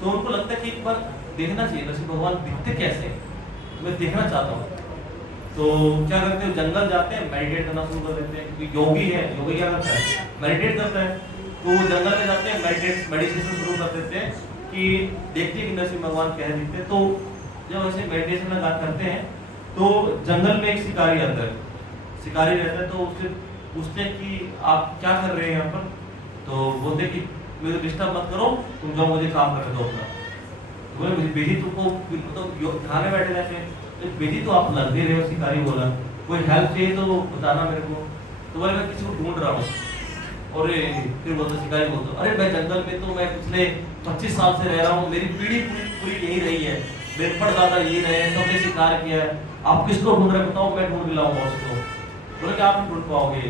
तो उनको लगता है कि एक बार देखना चाहिए नरसिंह भगवान दिखते कैसे, मैं देखना चाहता हूँ। तो क्या करते हैं, जंगल जाते हैं, मेडिटेट करना शुरू कर देते हैं, क्योंकि योगी है, योगी क्या करता है, मेडिटेट करता है। तो वो जंगल में जाते हैं, मेडिटेशन शुरू कर देते हैं कि देखते हैं कि नरसिंह भगवान कैसे दिखते हैं। तो जब ऐसे मेडिटेशन में करते हैं तो जंगल में एक शिकारी आता है, शिकारी रहता है, तो उससे पूछते हैं कि आप क्या कर रहे हैं यहाँ पर। तो बोलते कि मुझे डिस्टर्ब मत करो, तुम जाओ मुझे काम करने दो अपना। तो बोले बेटी तुमको तो खाने बैठे रहते हैं, तो बेटी तो आप लग भी रहे हो, शिकारी बोला, कोई हेल्प चाहिए तो बताना मेरे को। तो बोले मैं किसी को ढूंढ रहा हूँ। और फिर बोलते शिकारी बोलते अरे मैं जंगल में तो मैं पिछले 25 साल से रह रहा हूँ, मेरी पीढ़ी पूरी यही रही है, मेरे परदादा यही रहे हैं, सबने शिकार किया है, आप किसको ढूंढ रहे बताओ, मैं ढूंढ के लाऊंगा उसको। बोले कि आप नहीं ढूंढ पाओगे,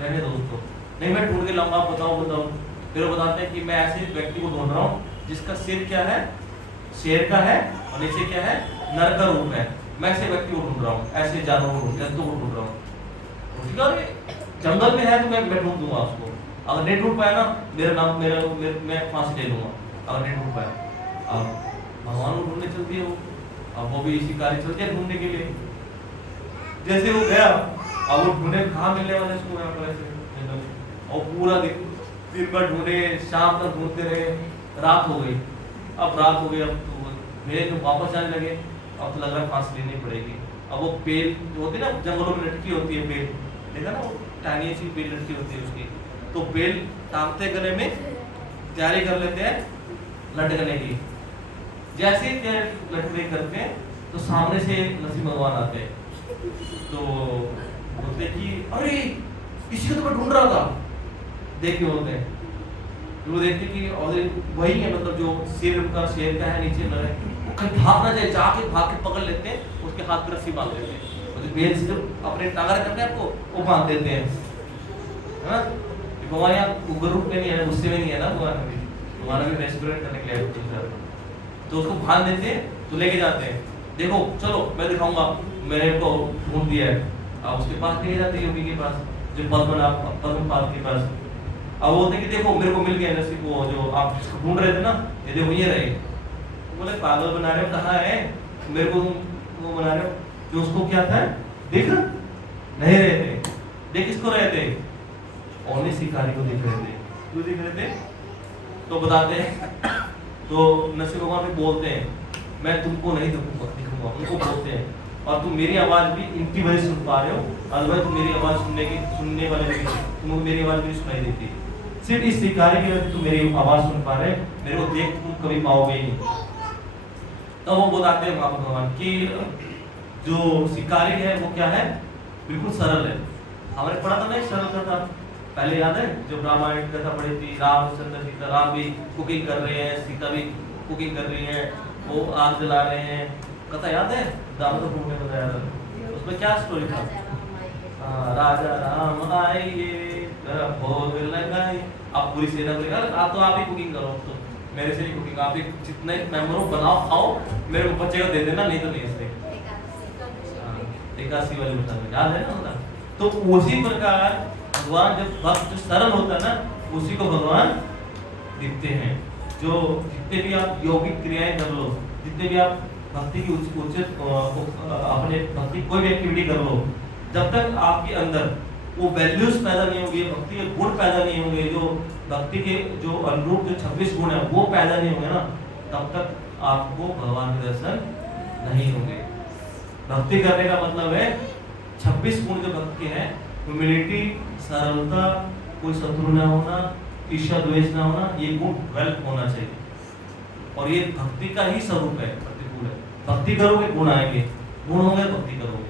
रहने दो उसको। नहीं मैं ढूंढ के लाऊंगा, आप बताओ। फिर वो बताते हैं कि मैं ऐसे व्यक्ति को ढूंढ रहा हूँ जिसका सिर क्या है, शेर का है, और नीचे क्या है, नर का रूप है। मैं ऐसे व्यक्ति को ढूंढ रहा हूँ, ऐसे जानवर को, जंतु को ढूंढ रहा हूँ। जंगल में है तो मैं ढूंढ दूंगा उसको, अगर नहीं ढूंढ पाया ना मेरा नाम मैं फांसी ले लूंगा, अगर नहीं ढूंढ पाया। अब भगवान को ढूंढने चल दिए वो, अब वो भी शिकारी चल दिया ढूंढने के लिए। जैसे वो गया, अब वो ढूंढे कहाँ मिलने वाले उसको यहाँ पर ऐसे, और पूरा दिन भर ढूंढे, शाम तक ढूंढते रहे, रात हो गई। अब रात हो गई, अब तो मेरे जो वापस जाने लगे, अब तो लग रहा है फांसी लेनी पड़ेगी। अब वो पेड़ जो होती है ना जंगलों में लटकी होती है, पेड़ देखा ना, वो टानी सी पेड़ लटकी होती है उसकी, तो पेड़ टांगते गले में तैयारी कर लेते हैं लटकने की। जैसे ही लटकने करते हैं तो सामने से नरसिंह भगवान आते हैं, तो बोलते कि अरे इसी को तो मैं ढूंढ रहा था। देख के बोलते हैं, वो देखते कि और वही है, मतलब जो सिर का शेर का है, नीचे नर है, कहीं भाग ना जाए, जाके भाग के पकड़ लेते हैं, उसके हाथ पर रस्सी बांध देते हैं, और जो बेल से जो अपने टांगर करते हैं आपको वो बांध देते हैं, है ना। भगवान यहाँ उग्र रूप में नहीं है, गुस्से में नहीं है ना, भगवान अभी रेस्टोरेंट करने के लिए, तो उसको बांध देते हैं, तो लेके जाते हैं, देखो चलो मैं दिखाऊंगा, मैंने को ढूंढ दिया है। अब उसके पास ले जाते हैं योगी के पास, जो पद्मपाद के पास। अब बोलते कि देखो मेरे को मिल गया नरसिंह को, जो आप जिसको ढूंढ रहे थे ना, ये देखो ये रहे। बोले पागल बना रहे हो, कहाँ है, मेरे को वो बना रहे हो, जो उसको क्या था देख नहीं रहे थे, देख किसको रहे थे, ओनली शिकारी को देख रहे थे। क्यों देख रहे थे, तो बताते हैं, तो नरसिंह भगवान भी बोलते हैं मैं तुमको नहीं दिखूंगा, उनको बोलते हैं, और तुम मेरी आवाज भी इनकी वजह सुन पा रहे हो, अदरवाइज तुम मेरी आवाज सुनने वाले नहीं, तुमको मेरी आवाज भी सुनाई देती, सिर्फ इस शिकारी की वजह से तुम मेरी आवाज सुन पा रहे, मेरे को देख तुम कभी पाओगे ही नहीं। तो वो बताते हैं वहां भगवान कि जो शिकारी है वो क्या है, बिल्कुल सरल है। हमारे पढ़ा था ना सरल था, पहले याद है जब रामायण कथा पढ़ी थी, रामचंद्र सीता, राम भी कुकिंग कर रहे हैं, सीता भी कुकिंग कर रही है, वो आग जला रहे हैं, कथा याद है, दामोदर प्रभु ने बताया था। उसमें क्या स्टोरी था, राजा राम आइए भोग लगाए, अब पूरी सेना बोलेगा आप तो आप ही कुकिंग करो, तो मेरे से ही कुकिंग, आप ही जितने मेंबर हो बनाओ खाओ, मेरे को बच्चे को दे देना, नहीं तो नहीं। इसलिए एकादशी वाली बता याद है ना। तो उसी प्रकार भगवान जब भक्त सरल होता है ना, उसी को भगवान दिखते हैं। जो जितने भी आप यौगिक क्रियाएं कर लो, जितने भी आप भक्ति की उचित अपने भक्ति कोई भी एक्टिविटी कर लो, जब तक आपके अंदर वो वैल्यूज पैदा नहीं होंगे, भक्ति के गुण पैदा नहीं होंगे, जो भक्ति के जो अनुरूप जो 26 गुण है वो पैदा नहीं होंगे ना, तब तक आपको भगवान के दर्शन नहीं होंगे। भक्ति करने का मतलब है 26 गुण जो भक्ति के हैं, ह्यूमिलिटी, सरलता, कोई शत्रु न होना, ईर्ष्या द्वेष न होना, ये गुण डेवलप होना चाहिए, और ये भक्ति का ही स्वरूप है, प्रतिकूल है। भक्ति करोगे गुण आएंगे, गुण होंगे भक्ति करोगे,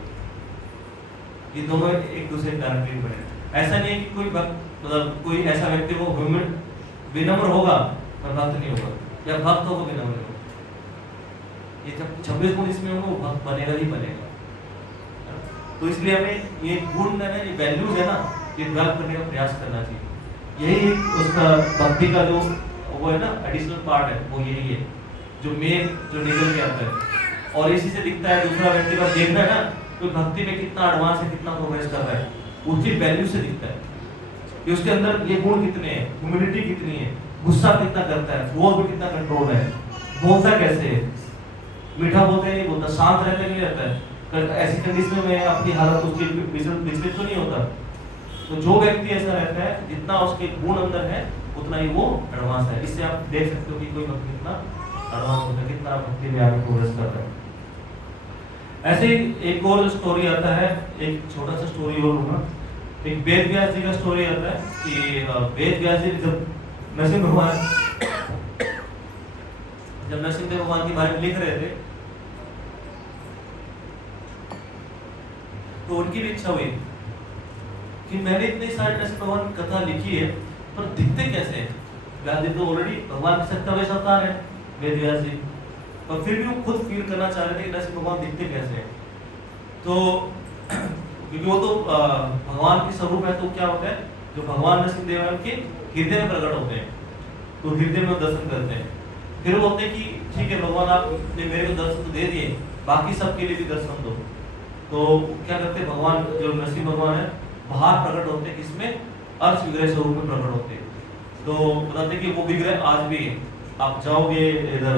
ये दोनों एक दूसरे के डायरेक्टली बने। ऐसा नहीं है कि कोई भक्त मतलब कोई ऐसा व्यक्ति वो विनम्र होगा पर भक्त नहीं होगा, या भक्त होगा विनम्र होगा। ये जब 26 गुण इसमें होगा वो भक्त बनेगा ही बनेगा। तो इसलिए हमें ये गुण है ना, ये वैल्यूज है ना, ये डेवलप करने का प्रयास करना चाहिए। यही उसका भक्ति का जो वो है ना एडिशनल पार्ट है, वो यही है जो मेन जो निकल के आता है। और इसी से दिखता है दूसरा व्यक्ति का देखना है ना, तो भक्ति में कितना एडवांस है, कितना प्रोग्रेस कर रहा है, उसकी वैल्यू से दिखता है कि उसके अंदर ये गुण कितने हैं, ह्यूमिलिटी कितनी है, गुस्सा कितना करता है, क्रोध में कितना कंट्रोल है, बोलता कैसे है, मीठा बोलते नहीं बोलता, शांत रहते नहीं रहता है, ऐसी कंडीशन में अपनी हालत उसकी विचलित तो नहीं होता। तो जो व्यक्ति ऐसा रहता है, जितना उसके गुण अंदर है उतना ही वो एडवांस है। इससे आप देख सकते हो कि कोई भक्ति कितना एडवांस होता है, कितना भक्ति में आगे प्रोग्रेस कर रहा है। ऐसे ही एक और स्टोरी आता है, एक छोटा सा स्टोरी और होगा। एक वेद व्यास जी का स्टोरी आता है कि वेद व्यास जी जब नरसिंह देव भगवान के बारे में लिख रहे थे, तो उनकी भी इच्छा हुई कि मैंने इतनी सारी नरसिंह भगवान की कथा लिखी है, पर दिखते कैसे हैं? व्यास जी तो ऑलरेडी भगवान के सत्तावेश अवतार है वेद व्यास जी, और फिर भी वो खुद फील करना चाह रहे थे कि नरसिंह भगवान दिखते कैसे हैं। तो क्योंकि वो तो भगवान के स्वरूप है, तो क्या होता है, जो भगवान नरसिंह देव के हृदय में प्रकट होते हैं, तो हृदय में दर्शन करते हैं। फिर वो बोलते हैं कि ठीक है भगवान, आपने मेरे को दर्शन तो दे दिए, बाकी सबके लिए भी दर्शन दो। तो क्या करते हैं, भगवान जो नरसिंह भगवान है बाहर प्रकट होते हैं, किसमें? अर्थ विग्रह स्वरूप में प्रकट होते हैं। तो बताते हैं कि वो विग्रह आज भी है। आप जाओगे इधर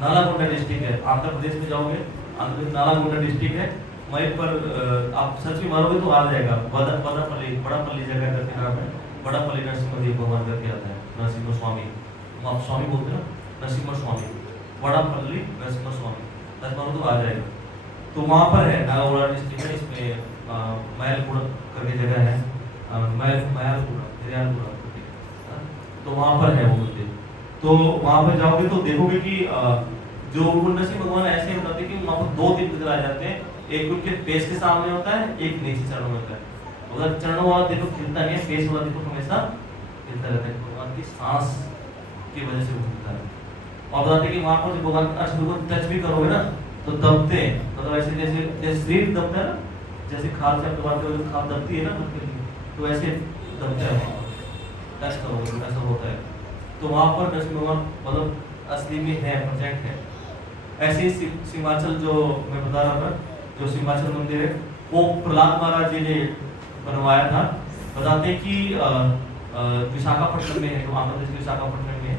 नालागोंडा डिस्ट्रिक्ट है, आंध्र प्रदेश में जाओगे, आंध्र प्रदेश नालागोंडा डिस्ट्रिक्ट है, वहीं पर आप सर्च में मारोगे तो आ जाएगा, बदापल्ली, बड़ापल्ली जगह करके नाम है, बड़ापल्ली नरसिम्हा देव भगवान करके आता है, नरसिम्हा स्वामी, आप स्वामी बोलते हैं ना, नरसिम्हा स्वामी, बड़ापल्ली नरसिम्हा स्वामी, सर्च मारो तो आ जाएगा। तो वहाँ पर है नालागोंडा डिस्ट्रिक्ट है, इसमें मैलपुरा करके जगह है, मैलपुरा, तो वहाँ पर है वो मंदिर। तो वहाँ पर जाओगे तो देखोगे कि जो नरसिंह भगवान ऐसे बताते हैं कि वहाँ पर दो दिन नजर आ जाते हैं, एक उनके फेस के सामने होता है, एक नीचे चरणों में होता है। अगर चरणों वाला देखो खिलता नहीं है, फेस वाला देखो हमेशा खिलता रहता है, भगवान की सांस की वजह से वो खिलता है। और बताते हैं कि वहाँ पर जब भगवान को टच भी करोगे ना तो दबते हैं, मतलब ऐसे जैसे शरीर दबता है ना, जैसे खाल से आप दबाते हो, खाल दबती है ना, तो ऐसे दबता है, टच करोगे ऐसा होता है। तो वहाँ पर नरसिंह भगवान मतलब असली में है, प्रेजेंट है। ऐसे ही सिंहाचल जो मैं बता रहा था, जो सिंहाचल मंदिर है, वो प्रहलाद महाराज जी ने बनवाया था। बताते हैं कि विशाखापट्टनम में है, जो आंध्र प्रदेश के विशाखापट्टनम में है,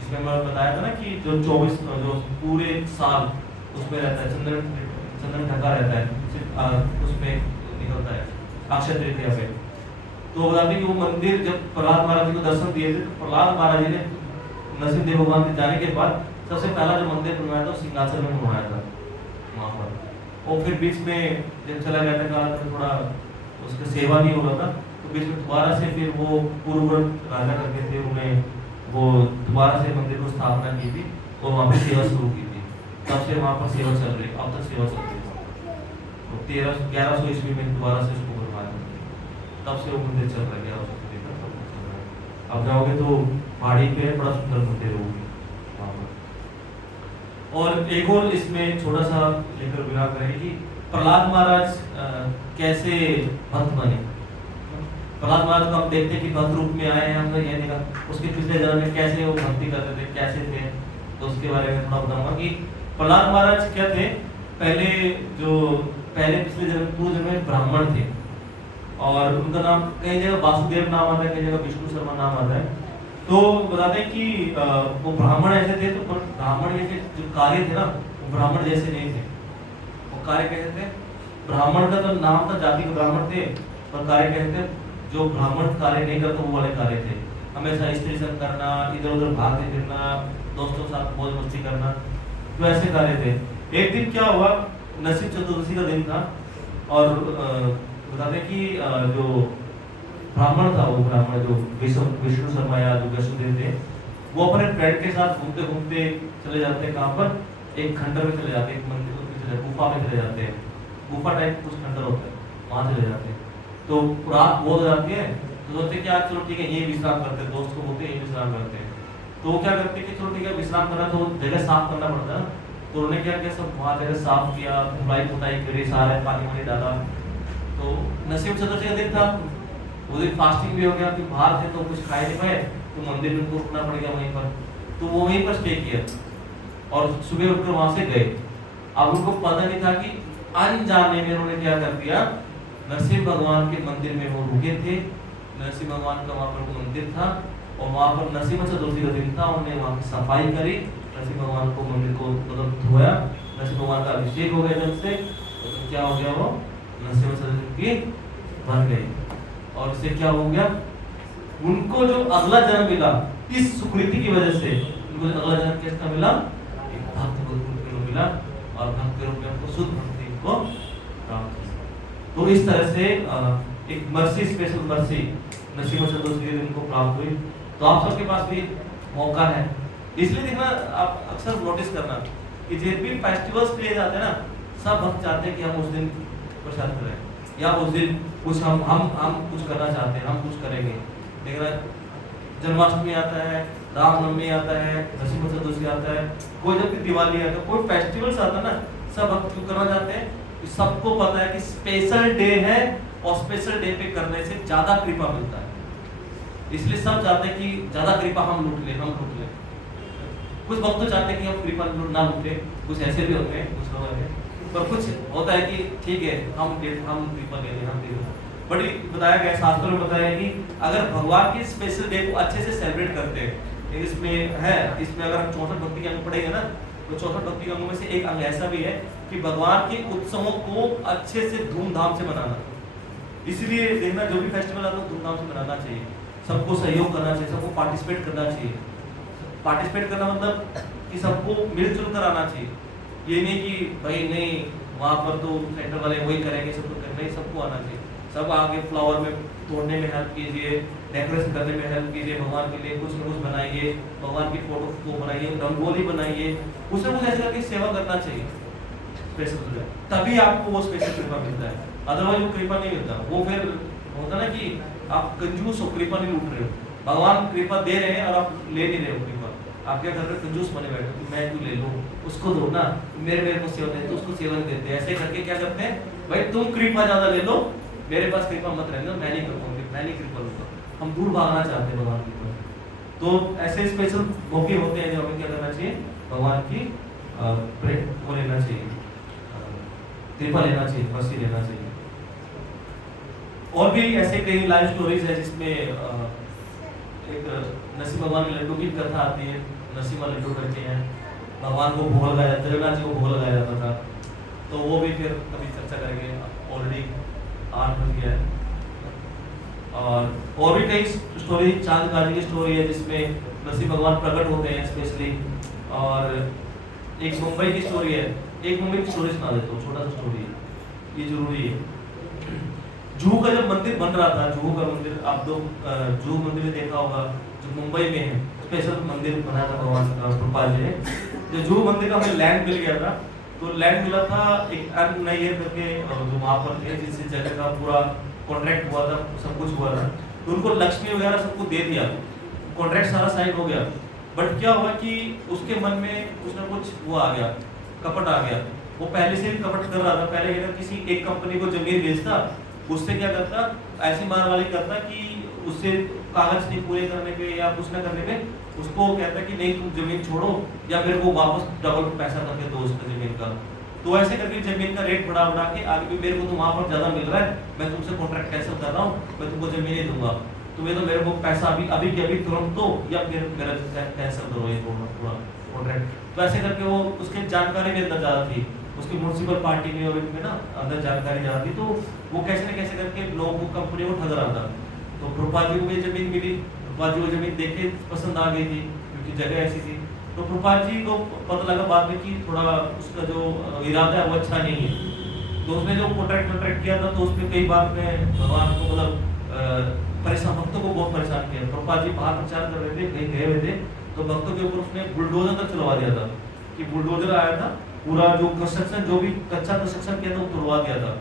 जिसमें मैं बताया था ना कि जो 24 जो पूरे साल उसमें रहता है, चंद्रन ढका रहता है, उसमें निकलता है अक्षय तृतीया पे। तो बताते कि वो मंदिर जब प्रहलाद महाराज जी को दर्शन दिए थे, तो प्रहलाद महाराज जी ने नरसिंह देव भगवान के जाने के बाद सबसे पहला जो मंदिर बनवाया था वो सिंहाचल में बनवाया था वहाँ पर। और फिर बीच में जब चला गया था काल में, थोड़ा उसका सेवा नहीं हो रहा था, तो बीच में दोबारा से फिर वो पूर्ववर्त राजा करके थे, उन्हें वो दोबारा से मंदिर को स्थापना की थी और वहाँ पे सेवा शुरू की थी। तब से वहाँ पर सेवा चल रही, अब तक सेवा चल रही है। तो 1100 ईस्वी में दोबारा से उसको बनवाया, तब से वो मंदिर चल रहा है, 1100 ईस्वी तक सब चल रहा है। अब जाओगे तो पहाड़ी पे बड़ा सुंदर मंदिर होगी वहाँ पर। और एक और इसमें छोटा सा लेकर विराम करें कि प्रहलाद महाराज कैसे भक्त बने। प्रहलाद महाराज को हम देखते हैं कि भक्त रूप में आए हैं, हमने ये देखा उसके पिछले जन्म में कैसे वो भक्ति करते थे, कैसे थे, तो उसके बारे में थोड़ा बताऊंगा कि प्रहलाद महाराज क्या थे। पहले पिछले जन्म पूर्व जन्म में ब्राह्मण थे, और उनका नाम कई जगह वासुदेव नाम आता है, कई जगह विष्णु शर्मा नाम आता है। तो बताते हैं कि वो ब्राह्मण ऐसे थे, तो ब्राह्मण के जो कार्य थे ना, वो ब्राह्मण जैसे नहीं थे। वो कार्य कैसे थे, ब्राह्मण का तो नाम था, जाति के ब्राह्मण थे, पर कार्य कैसे थे, जो ब्राह्मण कार्य नहीं करते वो वाले कार्य थे। हमेशा स्त्री संग करना, इधर उधर भागते फिरना, दोस्तों के साथ मौज मस्ती करना, तो ऐसे कार्य थे। एक दिन क्या हुआ, नरसिंह चतुर्दशी का दिन था, और बताते हैं कि जो ब्राह्मण था, वो ब्राह्मण जो विष्णु शर्मा या जो वसुदेव थे, वो अपने फ्रेंड के साथ घूमते घूमते चले जाते हैं, कहाँ पर, एक खंडर में चले जाते हैं, एक मंदिर गुफा में चले जाते हैं, गुफा टाइप कुछ खंडर होता है, वहां चले जाते हैं। तो रात बहुत हो जाती है, तो सोचते क्या चलो ठीक है यही विश्राम करते हैं, दोस्त को बोलते हैं यही विश्राम करते हैं। तो वो क्या करते हैं कि चलो ठीक है विश्राम करना, तो जगह साफ करना पड़ता है ना, तो उन्होंने क्या किया, सब वहाँ जगह साफ किया, धुलाई पुताई करी, सारे पानी वानी डाला। तो नरसिम्हा चतुर्थी का दिन था, वो दिन फास्टिंग भी हो गया, कि बाहर थे तो कुछ खाए नहीं पाए, तो मंदिर में उनको रुकना पड़ गया वहीं पर। तो वो वहीं पर स्टे किया और सुबह उठकर वहां से गए। अब उनको पता नहीं था कि अनजाने में उन्होंने क्या कर दिया, नरसिंह भगवान के मंदिर में वो रुके थे। नरसिंह भगवान का वहां पर मंदिर था और वहां पर नरसिम्हा चतुर्थी का दिन था। उन्होंने वहां की सफाई करी, नरसिंह भगवान को मंदिर को मतलब धोया, नरसिंह भगवान का अभिषेक हो गया जल से, तो क्या हो गया, वो नरसिम्हा चतुर्थी बन गई। और इससे क्या हो गया, उनको जो अगला जन्म मिला इस सुकृति की वजह से, उनको अगला जन्म किसका मिला, एक भक्त के रूप में मिला, और भक्त के रूप में उनको शुद्ध भक्ति को प्राप्त हुआ। तो इस तरह से एक मर्सी, स्पेशल मर्सी नरसिम्हा चतुर्थी के दिन को प्राप्त हुई। तो आप सबके पास भी मौका है, इसलिए देखना, आप अक्सर नोटिस करना कि जब भी फेस्टिवल्स किए जाते हैं ना, सब भक्त चाहते हैं कि हम उस दिन प्रसाद करें, या उस दिन कुछ हम कुछ करना चाहते हैं, हम कुछ करेंगे। लेकिन जन्माष्टमी आता है, रामनवमी आता है, नरसिम्हा चतुर्थी आता है, कोई जब दिवाली आता है, कोई फेस्टिवल्स आता है ना, सब भक्त क्यों करना चाहते हैं, सबको पता है कि स्पेशल डे है और स्पेशल डे पे करने से ज्यादा कृपा मिलता है, इसलिए सब चाहते हैं कि ज्यादा कृपा हम लूट ले। कुछ भक्त तो चाहते हैं कि हम कृपा ना लूटे, कुछ ऐसे भी होते हैं, कुछ लोग हैं, पर कुछ होता है कि ठीक है हम कृपा ले लें, हम दे दें। बड़ी बताया गया, शास्त्रों में बताया है कि अगर भगवान के स्पेशल डे को अच्छे से सेलिब्रेट करते हैं, इसमें है, इसमें अगर हम 64 भक्ति के अंग पढ़ेंगे ना, तो 64 भक्ति के अंगों में से एक अंग ऐसा भी है कि भगवान के उत्सवों को अच्छे से धूमधाम से मनाना। इसलिए देखना, जो भी फेस्टिवल आता है धूमधाम से मनाना चाहिए, सबको सहयोग करना चाहिए, सबको पार्टिसिपेट करना चाहिए। पार्टिसिपेट करना मतलब कि सबको मिलजुल कर आना चाहिए, ये नहीं कि भाई नहीं वहाँ पर तो सेंटर वाले वही करेंगे, सबको करना ही, सबको आना चाहिए। सब आगे फ्लावर में तोड़ने में हेल्प कीजिए, डेकोरेशन करने में हेल्प कीजिए, भगवान के लिए कुछ न कुछ बनाइए, भगवान की फोटो को बनाइए, रंगोली बनाइए, कुछ न कुछ ऐसे करके सेवा करना चाहिए स्पेशल, तभी आपको वो स्पेशल कृपा मिलता है। अदरवाइज वो कृपा नहीं मिलता। वो फिर होता ना कि आप कंजूस हो, कृपा नहीं लूट रहे हो, भगवान कृपा दे रहे हैं और आप ले नहीं रहे हो कृपा, आप क्या कर रहे हो, कंजूस बने बैठे कि मैं क्यों ले लूं, उसको दो ना, मेरे को सेवा देते, उसको सेवा नहीं देते। ऐसे करके क्या करते हैं, भाई तुम कृपा ज्यादा ले लो, मेरे पास कृपा मत रहने दो, मैं नहीं कर पाऊंगी, मैं नहीं कृपा लूंगा। हम दूर भागना चाहते हैं भगवान की कृपा। तो ऐसे स्पेशल मौके होते हैं जो हमें क्या करना चाहिए, भगवान की वो लेना चाहिए, कृपा लेना चाहिए, मर्सी लेना चाहिए। और भी ऐसे कई लाइव स्टोरीज है जिसमें एक नरसिम्हा भगवान के लड्डू की कथा आती है। नरसिम्हा लड्डू करके हैं, भगवान को भोग लगाया, जगन्नाथ जी को भोग लगाया जाता था, तो वो भी फिर कभी चर्चा करेंगे। ऑलरेडी 8 बज गया है। और भी कई स्टोरी, चांद गाजी की स्टोरी है जिसमें नरसिम्हा भगवान प्रकट होते हैं स्पेशली। और एक मुंबई की स्टोरी है, एक मुंबई की स्टोरी सुना देता हूँ, छोटा सा स्टोरी है, ये जरूरी है। जुहू का जब मंदिर बन रहा था, जुहू का मंदिर, आप तो जुहू मंदिर में देखा होगा जो मुंबई में है, स्पेशल मंदिर बनाया था भगवान प्रभुपाद जी ने। जो जुहू मंदिर का हमें लैंड मिल गया था, तो लैंड मिला था एक नैयर करके जो वहाँ पर थे, जिस जगह का पूरा कॉन्ट्रैक्ट हुआ था, सब कुछ हुआ था, तो उनको लक्ष्मी वगैरह सबको दे दिया, कॉन्ट्रैक्ट सारा साइन हो गया। बट क्या हुआ कि उसके मन में कुछ ना कुछ वो आ गया, कपट आ गया। वो पहले से भी कपट कर रहा था, पहले क्या किसी एक कंपनी को जमीन बेचता, उससे क्या करता, ऐसी मारवाली करता कि उससे कागज नहीं पूरे करने पे या कुछ ना करने पे उसको कहता कि नहीं तुम जमीन छोड़ो या मेरे को वापस डबल पैसा करके दो उसका जमीन का। तो ऐसे करके जमीन का रेट बढ़ा बढ़ा के आगे भी मेरे को तो वहाँ पर ज्यादा मिल रहा है, मैं तुमसे कॉन्ट्रैक्ट कैंसिल कर रहा हूँ, मैं तुमको जमीन ही दूंगा, तुम्हें तो मेरे को पैसा अभी के अभी तुरंत दो या फिर मेरा कैंसिल करो ये पूरा कॉन्ट्रैक्ट। तो ऐसे करके वो उसकी जानकारी भी अंदर ज्यादा थी, उसकी म्यूनसिपल पार्टी में और इनमें ना अंदर जानकारी ज्यादा थी, तो वो कैसे न कैसे करके लोगों को कंपनी को ठग रहा था। तो प्रभुपाद जी को ये जमीन मिली, प्रभुपाद जी को जमीन देख के पसंद आ गई थी क्योंकि जगह ऐसी थी। तो प्रभुपाद जी को पता लगा बाद में कि थोड़ा उसका जो इरादा है वो अच्छा नहीं है, तो उसने जो कॉन्ट्रैक्ट किया था तो उसमें कई बार में भगवान को मतलब परेशान, भक्तों को बहुत परेशान किया। प्रभुपाद जी बाहर प्रचार कर रहे थे, कहीं गए हुए थे, तो भक्तों के ऊपर उसने बुलडोजर तक चलवा दिया था कि बुलडोजर आया था, पूरा जो कंस्ट्रक्शन जो भी कच्चा कंस्ट्रक्शन किया था वो तोड़वा दिया था।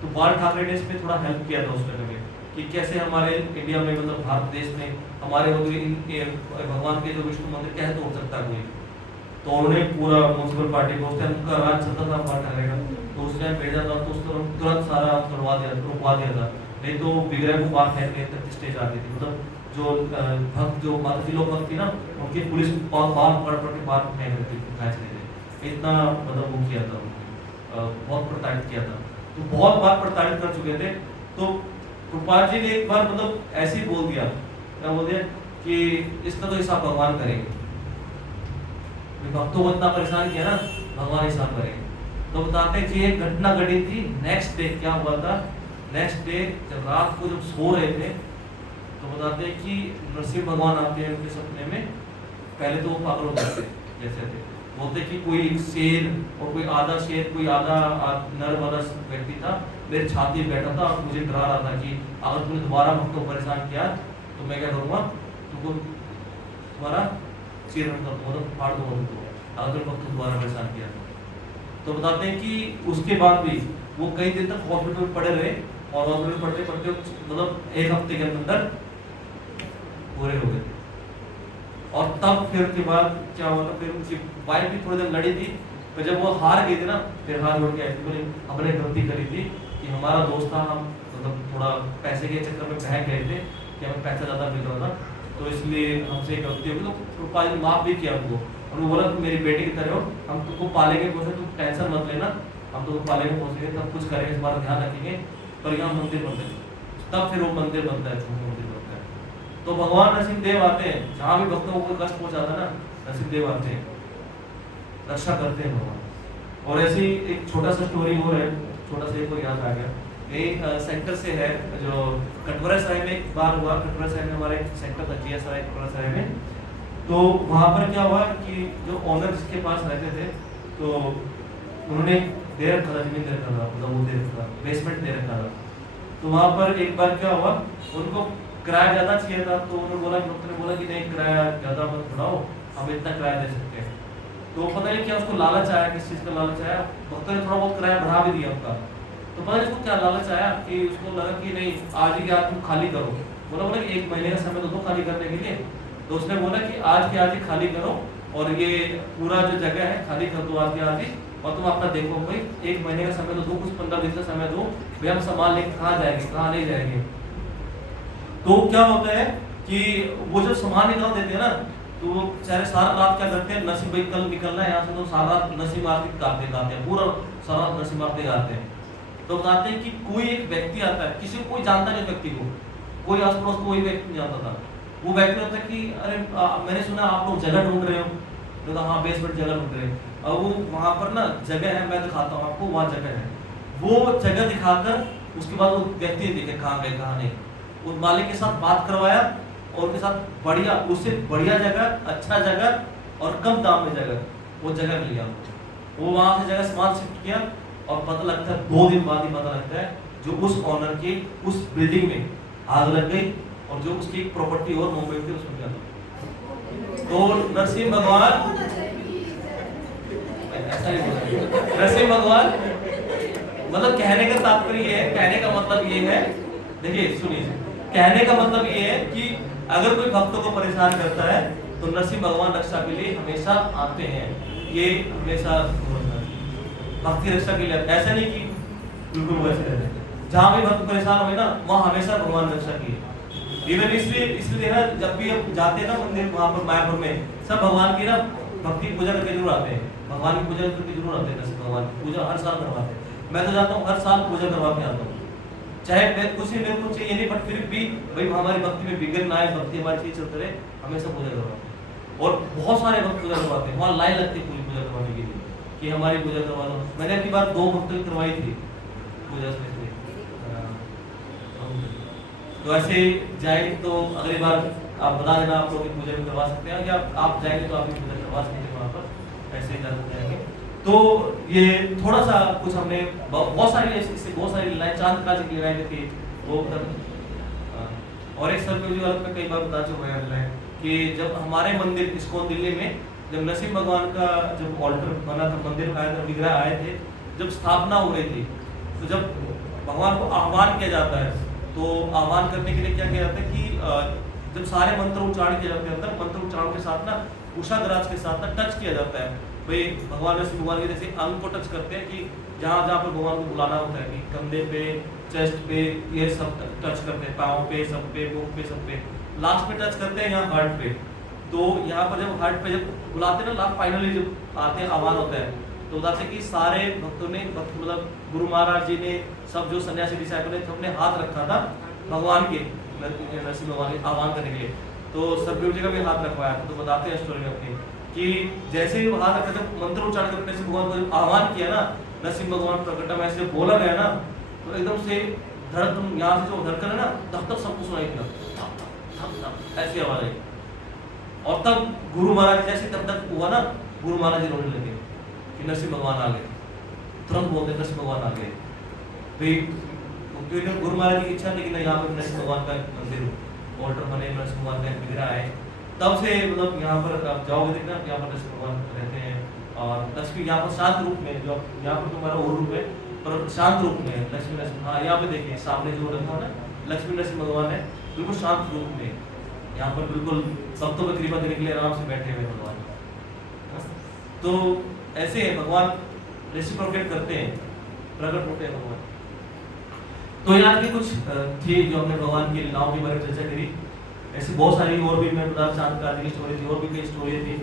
तो बाल ठाकरे ने इसमें थोड़ा हेल्प किया था उस समय में कि कैसे हमारे इंडिया में मतलब भारत देश में हमारे भगवान के जो विष्णु मंदिर कैसे तोड़ सकता है कोई। तो उन्होंने पूरा म्यूनसिपल पार्टी को, उस टाइम उनका राज चलता था पार्टी करेगा, तो उस टाइम भेजा था, तो उस तरह तुरंत सारा रुकवा दिया था, नहीं तो विग्रह को बाहर फेंक देते तक स्टेज आती थी। मतलब जो भक्त, जो माता जी लोग भक्त थी ना, उनकी पुलिस बाहर पकड़ के बाहर फेंक देती थी, खींच लेते, इतना मतलब वो किया था, बहुत प्रताड़ित किया था, तो बहुत बार प्रताड़ित कर चुके थे। तो कृपाल जी ने एक बार मतलब ऐसे ही बोल दिया, क्या बोल दिया कि इसका तो हिसाब भगवान करेंगे, भक्तों को इतना परेशान किया ना, भगवान हिसाब करेंगे। तो बताते हैं कि एक घटना घटी थी। नेक्स्ट डे क्या हुआ था, नेक्स्ट डे जब रात को जब सो रहे थे, तो बताते हैं कि नरसिंह भगवान आते हैं उनके सपने में। पहले तो वो पागल हो जाते जैसे थे, बोलते कि कोई एक शेर और कोई आधा शेर, कोई आधा नर वाला व्यक्ति था, मेरे छाती में बैठा था और मुझे डरा रहा था कि अगर तुमने दोबारा भक्तों को परेशान किया तो मैं क्या करूँगा, तुमको तुम्हारा सिर फाड़ दूंगा तुमको, अगर तुमने भक्तों को दोबारा परेशान किया। तो बताते हैं कि उसके बाद भी वो कई दिन तक हॉस्पिटल में पड़े रहे, और हॉस्पिटल पढ़ते पढ़ते मतलब एक हफ्ते के अंदर पूरे हो गए। और तब फिर के बाद क्या हुआ था, फिर उनकी वाइफ भी थोड़ी देर लड़ी थी, पर जब वो हार गई थी ना, फिर हाथ जोड़ के ऐसी बोले हमने गलती करी थी कि हमारा दोस्त था, हम मतलब थोड़ा पैसे के चक्कर में बहक गए थे कि हमें पैसा ज़्यादा मिल रहा था, तो इसलिए हमसे गलती होगी। तो कृपाल जी माफ़ भी किया उनको, और वो बोला मेरी बेटी की तरह हो, हम तुमको पालेंगे पोसे, तुम टेंशन मत लेना, हम तुमको पालेंगे पोसेंगे, सब कुछ करेंगे, तुम्हारा ध्यान रखेंगे, पर यहाँ मंदिर बनते। तब फिर वो मंदिर बनता है, छोटा मंदिर बनता है। तो भगवान नरसिंह देव आते हैं, जहाँ भी भक्तों को कष्ट पहुँचाता है ना, नरसिंह देव आते हैं, रक्षा करते हैं भगवान। और ऐसी एक छोटा सा स्टोरी हो है, छोटा सा एक को याद आ गया, ये सेक्टर से है, जो कटवरा साहिब में एक बार हुआ। कटवरा साहिब में हमारा एक सेक्टर था, जीएस कटवरा साहिब में, तो वहाँ पर क्या हुआ कि जो ओनर जिसके पास रहते थे, तो उन्होंने दे रखा था, जमीन दे रखा था, मतलब वो दे रखा, बेसमेंट दे रखा था। तो वहाँ पर एक बार क्या हुआ, उनको किराया ज़्यादा चाहिए था, तो उन्होंने बोला, डॉक्टर ने बोला कि नहीं किराया ज़्यादा मत बढ़ाओ, हम इतना किराया दे सकते हैं। तो पता नहीं क्या उसको लालच आया, किस चीज़ का लालच आया, डॉक्टर ने थोड़ा बहुत किराया बढ़ा भी दिया उनका। तो पता नहीं उसको क्या लालच आया कि उसको लगा कि नहीं आज ही तुम खाली करो, बोला कि 1 महीने का समय दो खाली करने के लिए। तो उसने बोला कि आज के आज ही खाली करो, और ये पूरा जो जगह है खाली कर दो आज के आज ही, और तुम अपना देखो भाई, 1 महीने का समय दो, कुछ 15 दिन का समय दो, भाई हम सामान लेके कहाँ जाएंगे, कहाँ नहीं जाएंगे। तो क्या होता है कि वो जब सामान निकाल देते हैं ना, तो वो बेचारे सारा रात क्या करते हैं, नसीब भाई कल निकलना है यहाँ से, तो सारा रात नसीब आरती गाते हैं, पूरा सारा रात नसीब आरती गाते हैं। तो बताते हैं कि कोई एक व्यक्ति आता है, किसी को कोई जानता नहीं, व्यक्ति को कोई आस पड़ोस कोई व्यक्ति नहीं जानता था। वो व्यक्ति होता है कि अरे मैंने सुना आप लोग जगह ढूंढ रहे हो, तो हाँ बेसमेंट जगह ढूंढ रहे हैं, और वो वहाँ पर ना जगह है, मैं दिखाता हूँ आपको, वहाँ जगह है। वो जगह दिखाकर उसके बाद वो व्यक्ति देखे कहाँ गए कहाँ नहीं, उस मालिक के साथ बात करवाया, और उनके साथ बढ़िया, उससे बढ़िया जगह, अच्छा जगह और कम दाम में जगह, वो जगह मिल गया। वो वहाँ से जगह सामान शिफ्ट किया, और पता लगता है 2 दिन बाद ही पता लगता है जो उस ऑनर की उस बिल्डिंग में आग लग गई, और जो उसकी प्रॉपर्टी और मुंबई थी उसमें क्या। तो नरसिंह भगवान ऐसा ही बोलते, नरसिंह भगवान मतलब कहने का तात्पर्य ये है, कहने का मतलब ये है, देखिए सुनिए, कहने का मतलब ये है कि अगर कोई भक्तों को परेशान करता है तो नरसिंह भगवान रक्षा के लिए हमेशा आते हैं। ये हमेशा भक्ति रक्षा के लिए, ऐसा नहीं कि बिल्कुल वैसे रहते, जहाँ भी भक्त परेशान हुए ना, वहाँ हमेशा भगवान रक्षा की। इवन इसलिए ना, जब भी हम जाते हैं ना मंदिर वहाँ पर मायापुर में, सब भगवान की ना भक्ति पूजा करके जरूर आते हैं, भगवान की पूजा करके जरूर आते हैं, नरसिंह भगवान की पूजा हर साल करवाते हैं। मैं तो जाता हूँ हर साल पूजा करवा के आता हूँ, चाहे मैं कुछ ही मेरे को चाहिए नहीं, बट फिर भी भाई हमारी भक्ति में विघ्न ना आए, भक्ति हमारी चीज चलते रहे, हमेशा पूजा करवाते हैं। और बहुत सारे भक्त पूजा करवाते हैं, वहाँ लाइन लगती है पूरी पूजा करवाने के लिए कि हमारी पूजा करवा दो। मैंने अपनी बार 2 भक्त करवाई थी पूजा से, तो ऐसे जाए तो अगली बार आप बता देना, आप लोग की पूजा भी करवा सकते हैं, या आप जाएंगे तो आप भी पूजा करवा सकते हैं वहाँ पर, ऐसे ही जाएंगे। तो ये थोड़ा सा कुछ हमने बहुत सारी इससे बहुत सारी लाइन चांद का जिक्र लाइन थी वो और एक सरप्राइज वाला मैं कई बार बता चुका है कि जब हमारे मंदिर इस्कॉन दिल्ली में जब नरसिंह भगवान का जब ऑल्टर बना था, मंदिर आया था, विग्रह आए थे, जब स्थापना हो रही थी, तो जब भगवान को आह्वान किया जाता है, तो आह्वान करने के लिए क्या किया जाता है कि जब सारे मंत्र उच्चारण किए जाते हैं, मंत्र उच्चारण के साथ ना कुशाग्रास के साथ ना टच किया जाता है। भाई भगवान नरसिंह भगवान के जैसे अंग को टच करते हैं कि जहाँ जहाँ पर भगवान को बुलाना होता है कि कंधे पे, चेस्ट पे, ये सब टच करते हैं, पाँव पे, सब पे, मुंह पे, सब पे। लास्ट में टच करते हैं यहाँ हार्ट पे। तो यहाँ पर जब हार्ट पे जब बुलाते हैं ना, लास्ट फाइनली जब आते हैं आह्वान होता है, तो बताते हैं कि सारे भक्तों ने मतलब गुरु महाराज जी ने, सब जो सन्यासी डिसाइपल ने, सबने हाथ रखा था भगवान के नरसिंह भगवान के आह्वान करने के लिए। तो सरदेव जी का भी हाथ रखवाया था। तो बताते हैं स्टोरी में अपनी कि जैसे ही हाथ रखा था, मंत्र उच्चारण करके नरसिंह भगवान को आह्वान किया ना, नरसिंह भगवान प्रकट में ऐसे बोला गया ना, तो एकदम से धड़कन, यहाँ से जो धड़कन है ना, धक धक सबको सुनाई दिया, धक धक धक धक ऐसी आवाज आई। और तब गुरु महाराज जैसे तब तक हुआ ना, गुरु महाराज जी रोने लगे कि नरसिंह भगवान आ गए। तुरंत बोलते नरसिंह भगवान आ गए। फिर गुरु महाराज की इच्छा थी कि यहाँ पर नरसिंह भगवान का मंदिर ऑल्टर बने, नरसिंह भगवान का विग्रह आए। तब से मतलब यहाँ पर आप जाओगे देखना, यहाँ पर नरसिंह भगवान रहते हैं। और लक्ष्मी यहाँ पर शांत रूप में, जो यहाँ पर तुम्हारा वो रूप है पर शांत रूप में लक्ष्मी नरसिंह, हाँ यहाँ पे देखिए सामने जो रखा है ना, लक्ष्मी नरसिंह भगवान है, बिल्कुल शांत रूप में यहाँ पर बिल्कुल भक्तों पर कृपा देने के लिए आराम से बैठे हुए भगवान। तो ऐसे है भगवान रेसिप्रोकेट करते हैं, प्रकट होते हैं भगवान। तो यहाँ की कुछ थी जो हमने भगवान की लीलाओं के बारे में चर्चा करी। ऐसी बहुत सारी और भी, मैं बता चांद का की स्टोरी थी, और भी कई स्टोरी थी।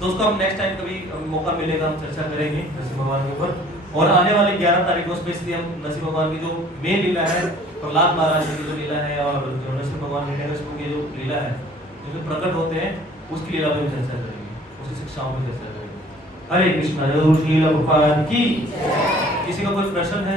तो उसको हम नेक्स्ट टाइम कभी मौका मिलेगा हम चर्चा करेंगे नरसिंह भगवान के ऊपर। और आने वाले 11 तारीख को स्पेशली हम नरसिंह भगवान की जो मेन लीला है, प्रहलाद महाराज की जो लीला है, और जो नरसिंह भगवान की जो लीला है, जो प्रकट होते हैं, उसकी लीला पर चर्चा करेंगे, उसकी शिक्षाओं पर चर्चा करेंगे। हरे कृष्णा। जरूर लीला गोपाल की। किसी का कोई प्रश्न है?